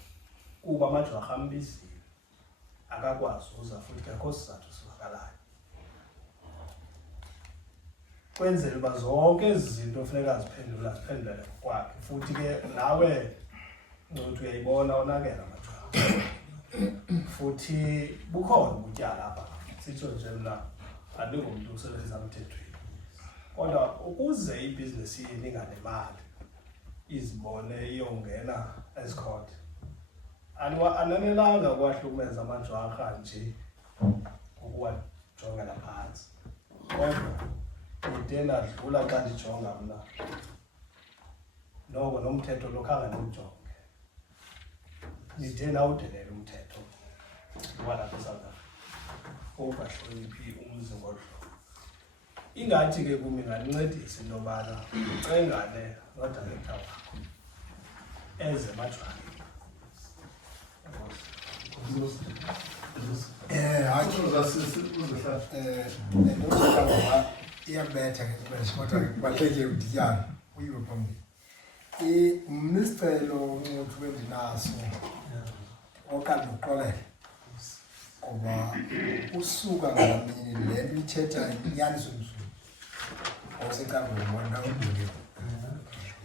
kuba amajwarha ambizile akakwazi uza futhi kekho sizathu sivakalayo. Kwenzela uba zonke ezi zinto funeka ziphendulele kwakhe futhi ke nawe Ncuthu uyayibona onakela amajwarha futhi bukhona ubutyala apha. Sitsho nje mna andingomntu usebenzisa emthethweni kodwa ukuze ibhizinesi yini inganemali izibone iyongena esikhotha ananelanga ukwahlukumeza amajwarha nje ukuwajongela phantsi. Kodwa ide ndadlula xa ndijonga mna noko nomthetho lo khange ndiwujonge ndide ndawudelela umthetho walapha eSouth Africa ungahloniphi umzi ngolu hlobo. Ingathi ke kum ingandincedisa into yobana ucengane nodirector wakho eze emajwarheni. Iyabetha ngexesha kodwa kubalulekile udityana uyiwe phambili. Umnisicelo Ncuthu endinaso okanye uxolele ngoba usuka ngamini le nto ithetha inyaniso emzulu osecangweni wona undulile.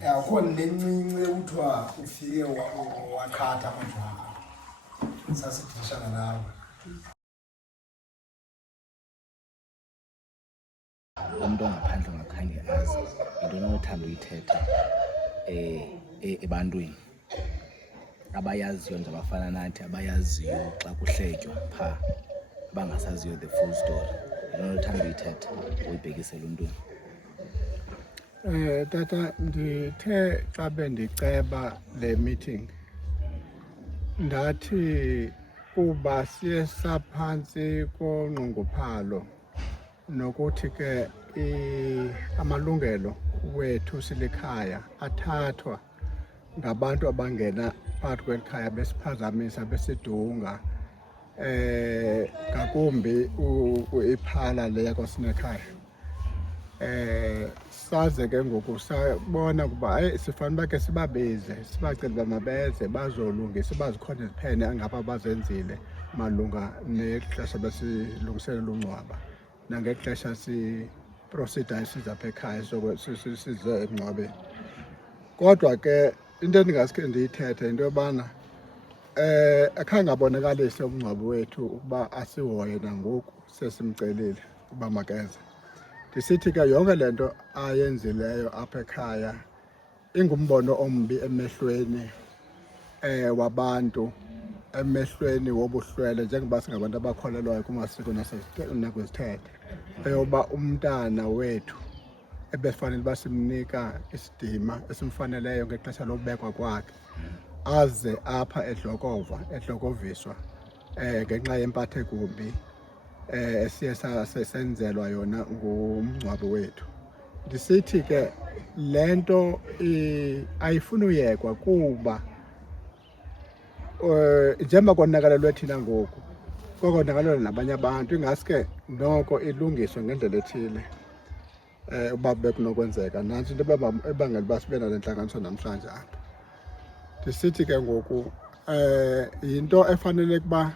Akho nencinci kuthiwa ufike waqhatha amajwarha sasidishana nawe. Umuntu ongaphandle ongakhange azi into enothanda uyithetha ebantwini abayaziyo nje abafana nathi abayaziyo xa kuhletywa phaa abangasaziyo the full story. Into enothanda uyithetha uyibhekisele umntwini. Tata, ndithe xa bendiceba le meeting ndathi kuba siye saphantsi konqongophalo nokuthi ke amalungelo wethu silikhaya athathwa ngabantu abangena phakathi kweli khaya besiphazamisa besidunga ngakumbi iphala le yakwaSinekhaya. Saze ke ngoku sabona ukuba hayi sifanele uba ke sibabize sibacela uba mabeze bazolungisa bazikhonde iziphene angapha bazenzile malunga nexesha besilungiselela ungcwaba nangexesha siprosida isiza apha ekhaya size emngcwabeni. Kodwa ke into endingaske ndiyithethe into yobana akhange abonakalise umngcwabo wethu ukuba asihoye nangoku sesimcelile uba makeze. Ndisithi ke yonke le nto ayenzileyo apha ekhaya ingumbono ombi emehlweni wabantu, emehlweni wobuhlwele njengoba singabantu abakholelwayo kumasiko nakwizithethe eyoba umntana wethu ebefanele uba simnika isidima esimfaneleyo ngexesha lobekwa kwakhe aze apha edlokoviswa ngenxa yempatho egumbi siye senzelwa yona ngumngcwabo wethu. Ndisithi ke le nto ayifuni uyekwa kuba njengoba konakalelwe thina ngoku kokonakalelwe nabanye abantu ingaske noko ilungiswe ngendlela ethile. uba bekunokwenzeka nantsi into ebangela uba sibe nale ntlanganiso namhlanje apha. Ndisithi ke ngoku yinto efanele ukuba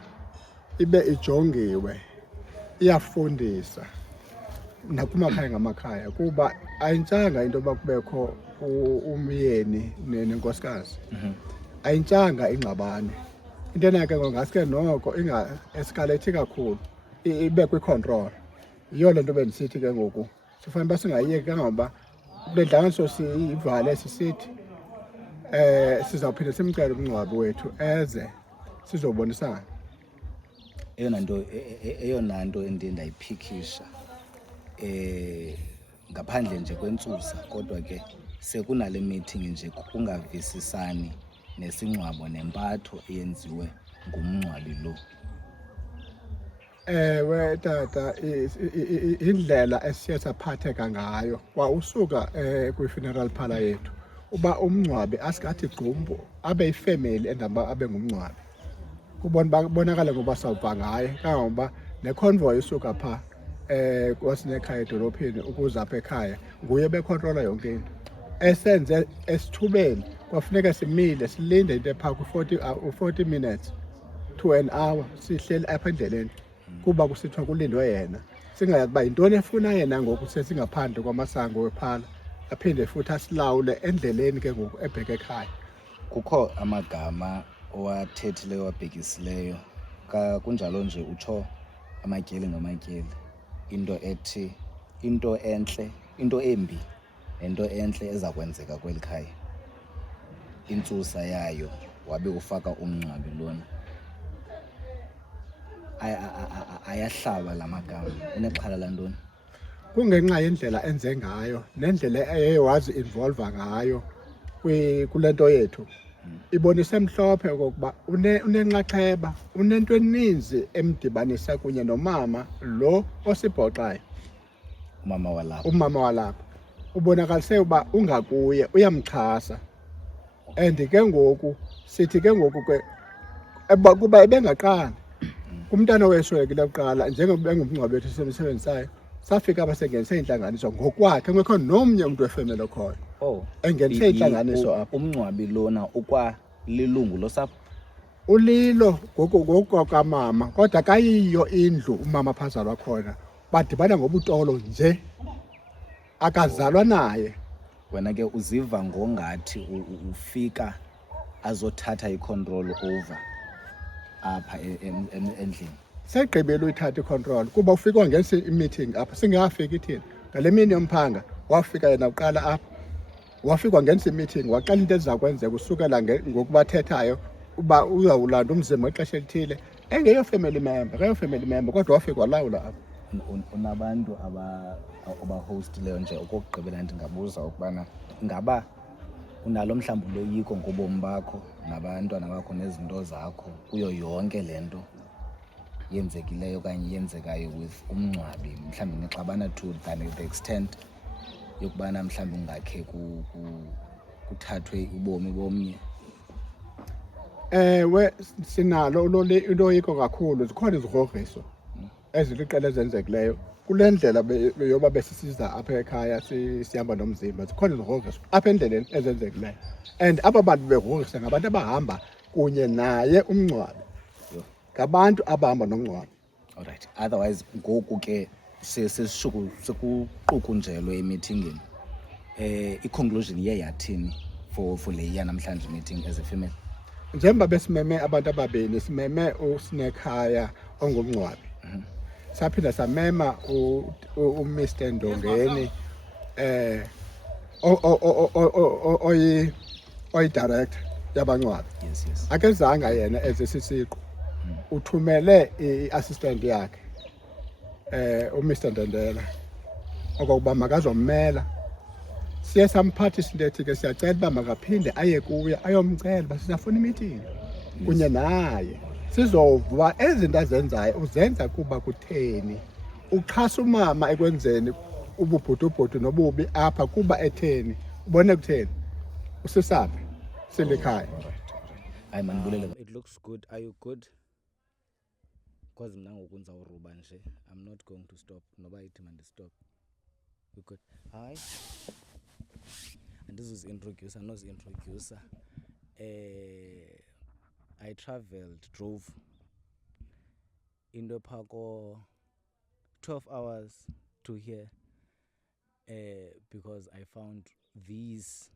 ibe ijongiwe, iyafundisa nakumakhaya ngamakhaya kuba ayintshanga into yoba kubekho umyeni nenkosikazi. Ayintshanga ingxabane. Into enake ngaske noko inga-eskalethi kakhulu, ibe kwi-control. Yiyo le nto bendisithi ke ngoku sifanele uba singayiyeki kangangoba kule ntlanganiso siyivale sisithi sizawuphinda simcele umngcwabi wethu eze sizobonisana. eyona nto endiye ndayiphikisha ngaphandle nje kwentsusa, kodwa ke sekunale meeting nje kungavisisani nesingcwabo nempatho eyenziwe ngumngcwabi lo. Ewe tata, indlela esiye saphatheka ngayo kwa usuka kwi-funeral parlour yethu uba umngcwabi asikathi gqumbu abe yifemeli endaba abe ngumngcwabi. Kubonakala ngoba sawubha ngaye kangangoba neconvoy isuka phaa kwasinekhaya edolophini ukuze apha ekhaya nguye bekhontrola yonke into. Esenze esithubeni kwafuneka simile silinde into ephaa ku-40 minutes to an hour sihleli apha endleleni kuba kusithiwa kulindwe yena, singayazi uba yintoni efuna yena ngoku sesingaphandle kwamasango wephala aphinde futhi asilawule endleleni ke ngoku ebheke ekhaya. Kukho amagama owathethileyo wabhekisileyo, kunjalo nje utsho amatyeli ngamatyeli, into ethi into entle, into embi nento entle eza kwenzeka kweli khaya, intsusa yayo wabe ufaka umngcwabi lona. Ayahlaba la magama, unexhala lantoni? Kungenxa yendlela enze ngayo nendlela eyewazi involva ngayo kule nto yethu. Ibonise mhlophe okokuba unenxaxheba, unento eninzi emdibanisa kunye nomama lo osibhoxayo, umama walapha. Ubonakalise uba ungakuye, uyamxhasa. And ke ngoku sithi ke ngoku ke kuba ebengaqali kumntana oweshwekile kuqala njengoba engumngcwabi wethu simsebenzisayo, safika abasengenise intlanganiso ngokwakhe engekho nomnye umntu wefemeli okhoyo. Engenise intlanganiso apha. Umngcwabi lona ukwalilungu losapho? Ulilo ngokukamama, kodwa kayiyo indlu umama phazalwa khona, badibana ngobutolo nje, akazalwa naye. Wena ke uziva ngongathi ufika azothatha icontrol over apha endlini? Segqibela uyithatha icontrol kuba ufika wangenisa i-meeting apha singafika thina. Ngale mini yomphanga wafika yena uqala apha, wafika wangenisa i-meeting waqala into ezizakwenzeka usukela ngokubathethayo uba uzawulanda umzimba ixesha elithile, engeyofamily member kodwa wafika walawula apha. Unabantu abahostileyo nje, okokugqibela ndingabuza ukubana ingaba unalo mhlawumbi uloyiko ngobomi bakho nabantwana bakho nezinto zakho kuyo yonke le nto yenzekileyo okanye yenzekayo with umngcwabi, mhlawumbi nixabana to the extent yokubana mhlawumbi ungakhe kuthathwe ubomi bomnye? Ewe, sinalo uloyiko kakhulu. Zikhona izigrogriso eziliqela ezenzekileyo kule ndlela yoba besisiza apha ekhaya sihamba nomzimba. Zikhona izigrogriso apha endleleni ezenzekileyo, and aba bantu begrogrisa ngabantu abahamba kunye naye umngcwabi, ngabantu abahamba nomngcwabi. Alright, otherwise ngoku ke sekuqukunjelwe emithingeni, i-conclusion iye yathini for le yanamhlanje meeting as a female? Njengoba besimeme abantu ababini, simeme uSinekhaya ongumngcwabi, saphinda samema uMr Ndongeni oyi-director yabangcwabi. Yes. Akezanga yena ezesisiqu, uthumele i-assistant yakhe uMr Ndendela okokuba makazommela. Siye samphathisa into ethi ke siyacela uba makaphinde aye kuye ayomcela uba sizafuna imeeting kunye naye sizova ezinto azenzayo uzenza kuba kutheni, uxhasa umama ekwenzeni ububhudubhudu nobubi apha kuba etheni, ubone kutheni, usisaphi silikhaya. It looks good. Are you good? Because mna ngoku ndizawuruba nje, I'm not going to stop noba ithi mandistop. we could. Hi. And this was introducer. I drove into Paco 12 hours to here because I found this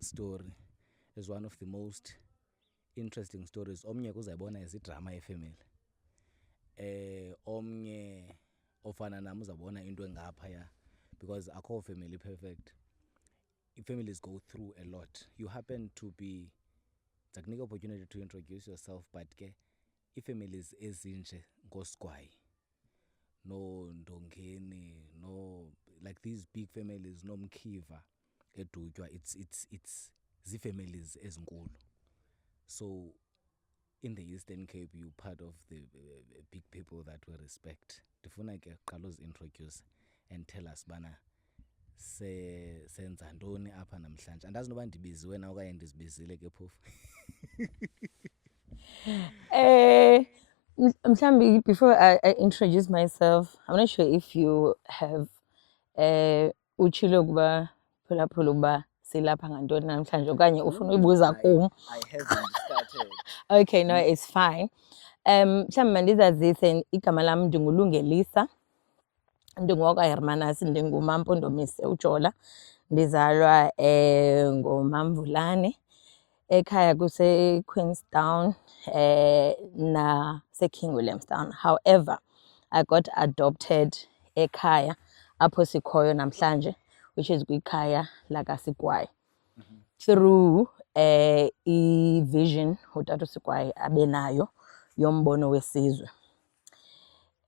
story is one of the most interesting stories. Omnye kuzayibona as idrama yefamily. Omnye ofana nami uzabona into engaphaya because akho family perfect. Families go through a lot. You happen to be the opportunity to introduce yourself, but ke families ezinje ngoSgwai, no Ndongeni, no like these big families, no Mkiva, Edutywa, it's the families ezinkulu. So in the Eastern Cape, you part of the big people that we respect. Ndifuna ke qala introduce and tell us bana senza ntoni apha namhlanje. Andazi noba ndibizi wena okanye ndizibizile ke phofu. Mhlambi, before I introduce myself, I'm not sure if you have uchilo kuba phulaphula uba silapha ngantoni namhlanje okanye ufuna uyibuza kum. I haven't started. Okay, no, it's fine. Mhlambi mandizazise igama lam ndingulungelisa. NdingowakwaHermanus, ndingumampondomise uJola. Ndizalwa ngoMamvulane. Ekhaya kuse-Queenstown nase-King Williamstown. However, I got adopted ekhaya apho sikhoyo namhlanje, which is kwikhaya lakaSigwai. Through i-vision uTata uSigwai abenayo yombono wesizwe.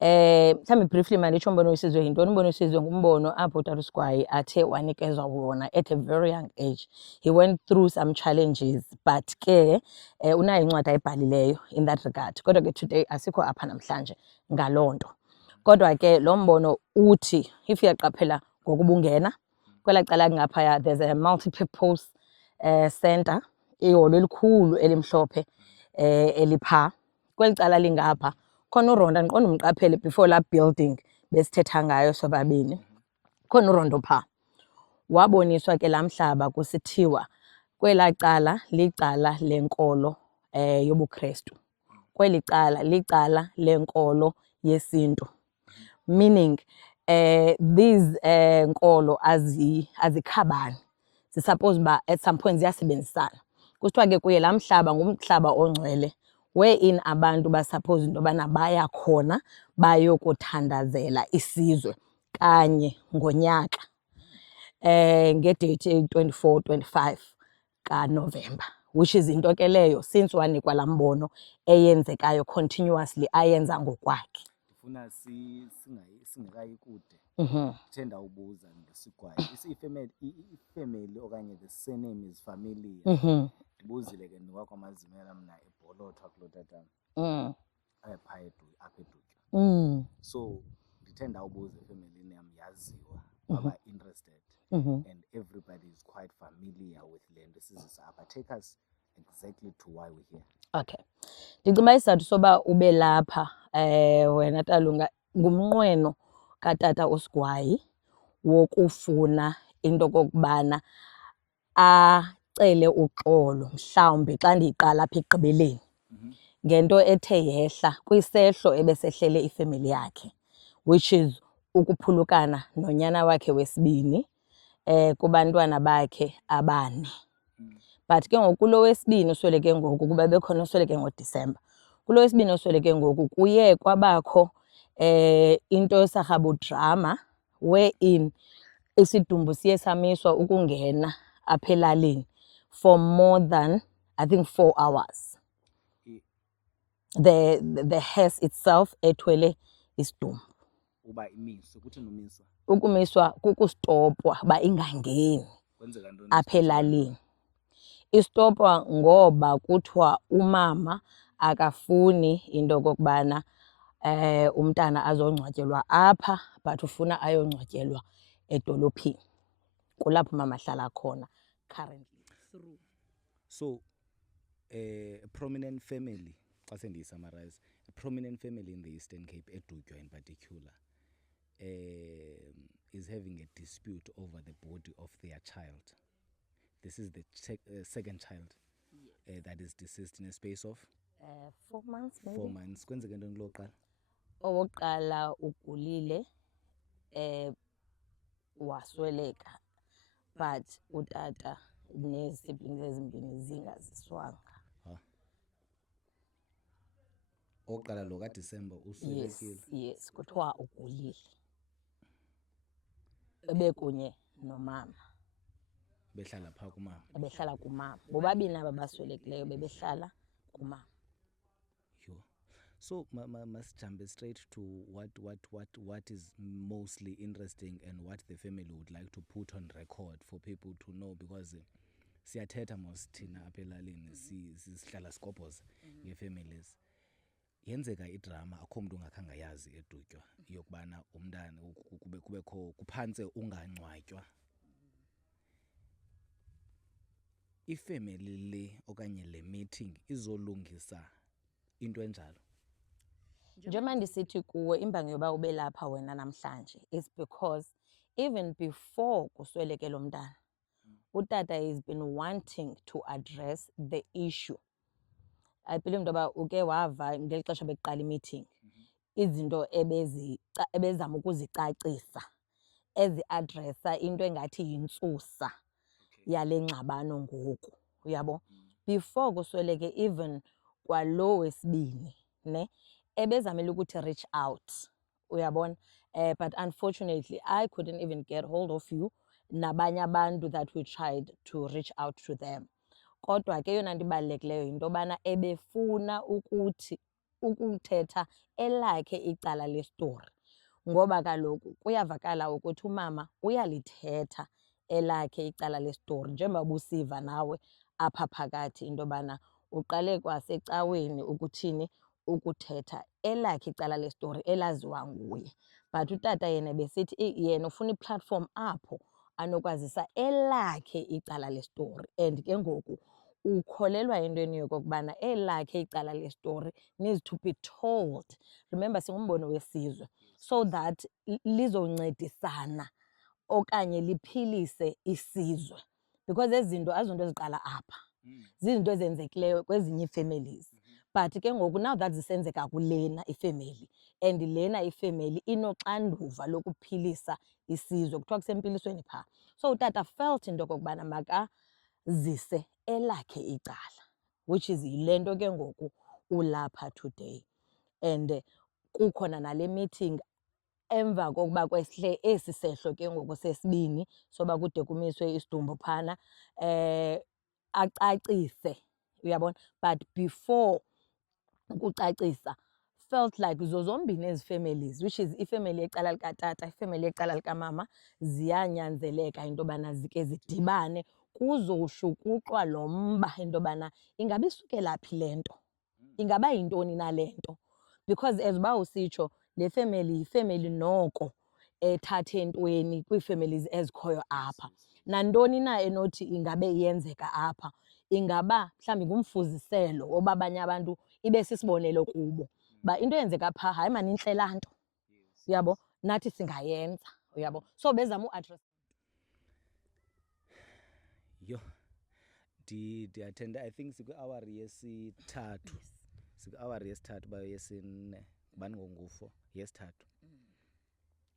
Mhlambi briefly manditsho umbono wesizwe yintoni. Umbono wesizwe ngumbono apho uTata uSigwai athe wanikezwa wona at a very young age. He went through some challenges, but ke unayo incwadi ayibhalileyo in that regard. Kodwa ke today asikho apha namhlanje ngaloo nto. Kodwa ke lo mbono uthi, if uyaqaphela ngokubungena kwela cala ngaphaya, there's a multi-purpose center, iholo elikhulu elimhlophe elipha. Kweli cala lingapha khona uRonda, ndiqonda umqaphele before la building besithetha ngayo sobabini, khona uRondo pha. Waboniswa ke lamhlaba kusithiwa kwela cala licala lenkolo yobuKristu, kweli cala licala lenkolo yesintu. Meaning these nkolo azikhabani, suppose uba at some point ziyasebenzisana. Kusithiwa ke kuye lamhlaba ngumhlaba ongcwele, wherein abantu basuppose into yobana baya khona bayokuthandazela isizwe kanye ngonyaka ngedate 24-25 kaNovember, which is into ke leyo since wanikwa laa mbono eyenzekayo continuously ayenza ngokwakhe. Ndifuna singekayi kude. Thenda ubuza ngeSigwai. Ifamily okanye the surname is familiar. Ndibuzile ke ndingakwamazimela mna eBholothwa kulo tatana. Apha Edutywa. So ndithenda ubuza ifamily name yaziwa, baba interested. And everybody is quite familiar with le nto sizisa apha. Take us exactly to why we're here. Okay. Ndicinga isizathu soba ube lapha wena Talunga ngumnqweno kaTata uSigwai wokufuna into kokubana acele uxolo mhlawumbi xa ndiyiqala apha ekugqibeleni ngento ethe yehla kwisehlo ebesehlele ifamily yakhe, which is ukuphulukana nonyana wakhe wesibini kubantwana bakhe abane. But ke ngoku kulo wesibini usweleke ngoku, kuba bekhona usweleke ngoDisemba, kulo wesibini usweleke ngoku kuye kwabakho into yosarhaba drama wherein isidumbu siye samiswa ukungena apha elalini for more than I think 4 hours. The hearse itself ethwele isidumbu. Uba imiswe, kuthini umiswa? Ukumiswa kukustopwa uba ingangeni apha elalini. Istopwa ngoba kuthiwa umama akafuni into kokubana umntana azongcwatyelwa apha, but ufuna ayongcwatyelwa edolophini. Kulapho mama ahlala khona currently. So a prominent family, xa sendiyi-summarize, a prominent family in the Eastern Cape, Edutywa in particular, is having a dispute over the body of their child. This is the second child that is deceased in a space of 4 months maybe. 4 months. Kwenzeke ntoni kulo kuqala? Owokuqala ugulile wasweleka, but utata nee-siblings ezimbini zingaziswanga. Owokuqala lo kaDisemba uswelekile. Yes, kuthiwa ugulile. Ebekunye nomama. Behlala phaa kumama. Behlala kumama. Bobabini aba baswelekileyo bebehlala kumama. Yo. So must jump straight to what is mostly interesting and what the family would like to put on record for people to know, because siyathetha mos thina apha elalini sihlala sikobhoza ngee-families. Yenzeka idrama akho mntu ungakhange yazi edutywa yokubana umntana kubekho kuphantse ungangcwatywa. Ifamily le okanye le meeting izolungisa into enjalo. Njengoba ndisithi kuwe imbangi yoba ube lapha wena namhlanje is because even before kusweleke lo mntana, utata has been wanting to address the issue. I believe into yoba uke wava ngeli xesha bekuqala i-meeting izinto ebezama ukuzicacisa ezi-adressa into engathi yintsusa yale ngxabano ngoku, uyabo. Before kusweleke even kwalo wesibini, ne, ebezamele ukuthi reach out, uyabona. But unfortunately I couldn't even get hold of you nabanye abantu that we tried to reach out to them. Kodwa ke yona nto ibalulekileyo yinto yobana ebefuna ukuthetha elakhe icala lestori, ngoba kaloku kuyavakala ukuthi umama uyalithetha elakhe icala lestori njengoba busiva nawe apha phakathi into yobana uqale kwasecaweni ukuthini, ukuthetha elakhe icala lestori elaziwa nguye. But utata yena besithi yena ufuna iplatform apho anokwazisa elakhe icala lestori, and ke ngoku ukholelwa entweni yokokubana elakhe icala lestori needs to be told. Remember singumbono wesizwe, so that lizoncedisana okanye liphilise isizwe, because ezi zinto azinto eziqala apha, zizinto ezenzekileyo kwezinye ii-families. But ke ngoku now that zisenzeka kulena ifemeli, and lena ifemeli inoxanduva lokuphilisa isizwe, kuthiwa kusempilisweni phaa. So utata felt into okokubana makazise elakhe icala, which is yile nto ke ngoku ulapha today. And kukhona nale meeting emva kokuba kwesihle esi sehlo ke ngoku sesibini soba kude kumiswe isidumbu phana, acacise, uyabona. But before ukucacisa felt like zozombini ezi families, which is ifamily yecala likatata, ifamily yecala likamama, ziyanyanzeleka into yobana zike zidibane kuzoshukuxwa lo mba into yobana ingaba isukela phi le nto, ingaba yintoni na le nto. Because as uba usitsho le family yifamily noko ethathe entweni kwii-families ezikhoyo apha. Nantoni na enothi ingabe iyenzeka apha ingaba mhlawumbi ngumfuziselo woba abanye abantu ibe sisibonelo kubo. Ba into eyenzeka phaa hayi mani intle laa nto, uyabo, nathi singayenza, uyabo. So bezama uaddress. Yo, ndiyathenda, I think sikwi-hour yesithathu. Sikwi-hour yesithathu uba yesine, bani ngongufo, yesithathu.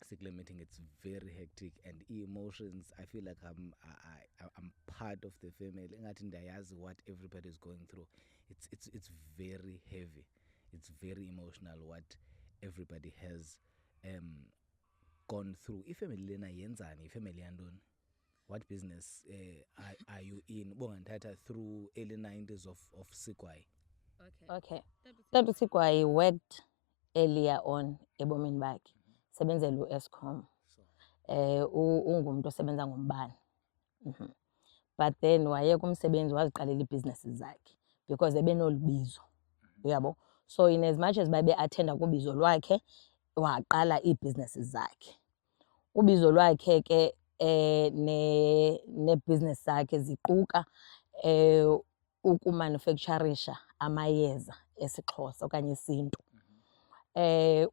Sikule meeting, it's very hectic, and emotions, I feel like I'm part of the family. Ngathi ndiyayazi what everybody is going through. It's very heavy. It's very emotional what everybody has gone through. Ifamily lena yenzani? Ifamily yantoni? What business are you in? Bonganthatha through early 90s of Sigwai. Okay. Tata Sigwai worked earlier on ebomini bakhe. Sebenzela u-Eskom. Ungumuntu osebenza ngombane. But then wayeka umsebenzi waziqalela iibhizinesi zakhe because ebenolubizo, uyabo. So in as much as babe-athenda kubizo lwakhe, waqala iibhizinesi zakhe. Ubizo lwakhe ke nebhizinesi zakhe ziquka ukumanufacturisha amayeza esiXhosa okanye esintu.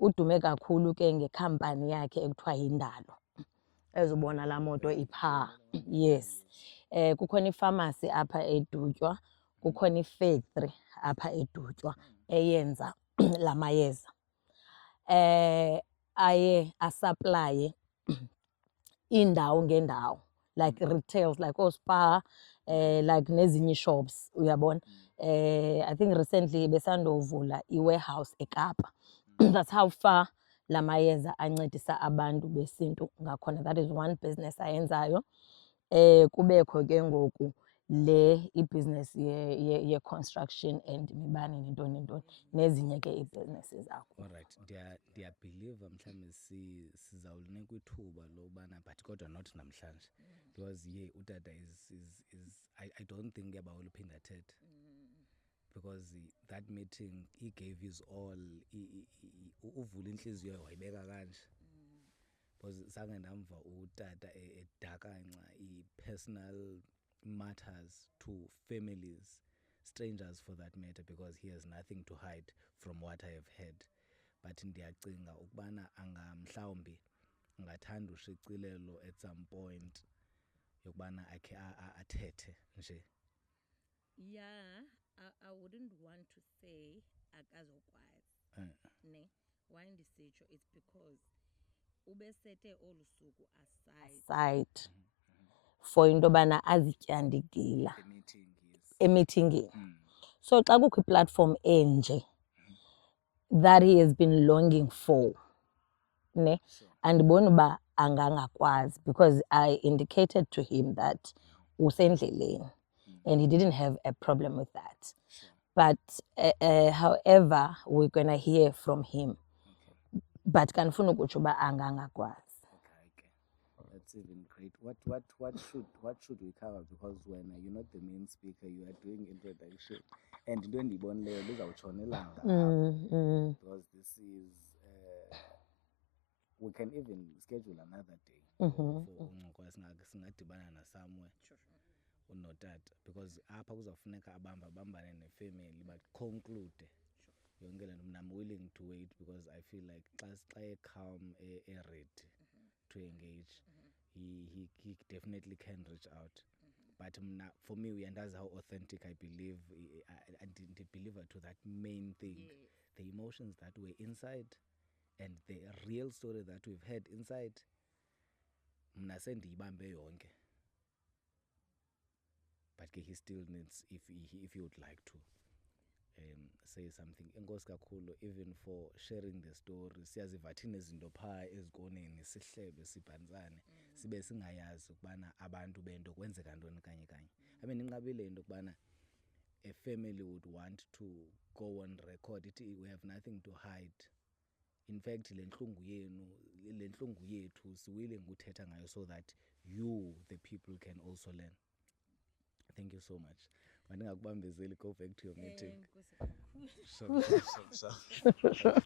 Udume kakhulu ke ngekhampani yakhe ekuthiwa yindalo. ezubona laa moto iphaa. Yes. Kukhona ifamasi apha edutywa, kukhona ifactory apha edutywa eyenza la mayeza. Aye asaplaye indawo ngendawo, like retails, like oSpar, like nezinye shops, uyabona. I think recently besandovula i-warehouse eKapa. That's how far la mayeza ancedisa abantu besintu ngakhona. That is one business ayenzayo. Kubekho ke ngoku le i-business ye-construction and imibane nentoni nezinye ke ii-businesses zakho. Alright, ndiyabhiliva mhlawumbi sizawulinika ithuba lobana but kodwa not namhlanje because utata is I don't think uyabawela uphinda athethe because that meeting he gave his all, uvula inhliziyo wayibeka kanje because zange ndamva utata edakanca i-personal matters to families, strangers for that matter, because he has nothing to hide from what I have heard. But ndiyacinga ukubana mhlawumbi ngathanda ushicilelo at some point yokubana akhe athethe nje. Yeah, I wouldn't want to say akazokwazi. Ne, why ndisitsho, it's because ubesete olu suku aside for into yobana azityandigila emithingini. So xa kukho i-platform enje that he has been longing for, ne, andiboni uba angangakwazi because I indicated to him that usendleleni and he didn't have a problem with that. But however, we're going to hear from him. But kanifuna ukutsho uba angangakwazi. Okay. That's even great. What should we cover? Because when you're not the main speaker, you are doing introduction. And into endiyibonileyo lizawutshona ilanga apha. Because this is we can even schedule another day for uncokola singadibana na somewhere unotata because apha kuzawufuneka abambane nefamily but conclude yonke le nto. I'm willing to wait because I feel like xa calm ready to engage, he definitely can reach out. But for me, uyandazi how authentic I believe, I deliver to that main thing, the emotions that were inside and the real story that we've had inside. Mna sendiyibambe yonke, but he still needs, if he would like to say something. Enkosi kakhulu even for sharing the story. Siyaziva thina izinto phaa ezikoneni sihlebe sibhantsane sibe singayazi ukubana abantu bento kwenzeka ntoni kanye. I mean inqabile into ukubana a family would want to go on record ithi we have nothing to hide. In fact le ntlungu yethu siwilling ukuthetha ngayo so that you the people can also learn. Thank you so much. Mandingakubambezeli, go back to your meeting. Sure.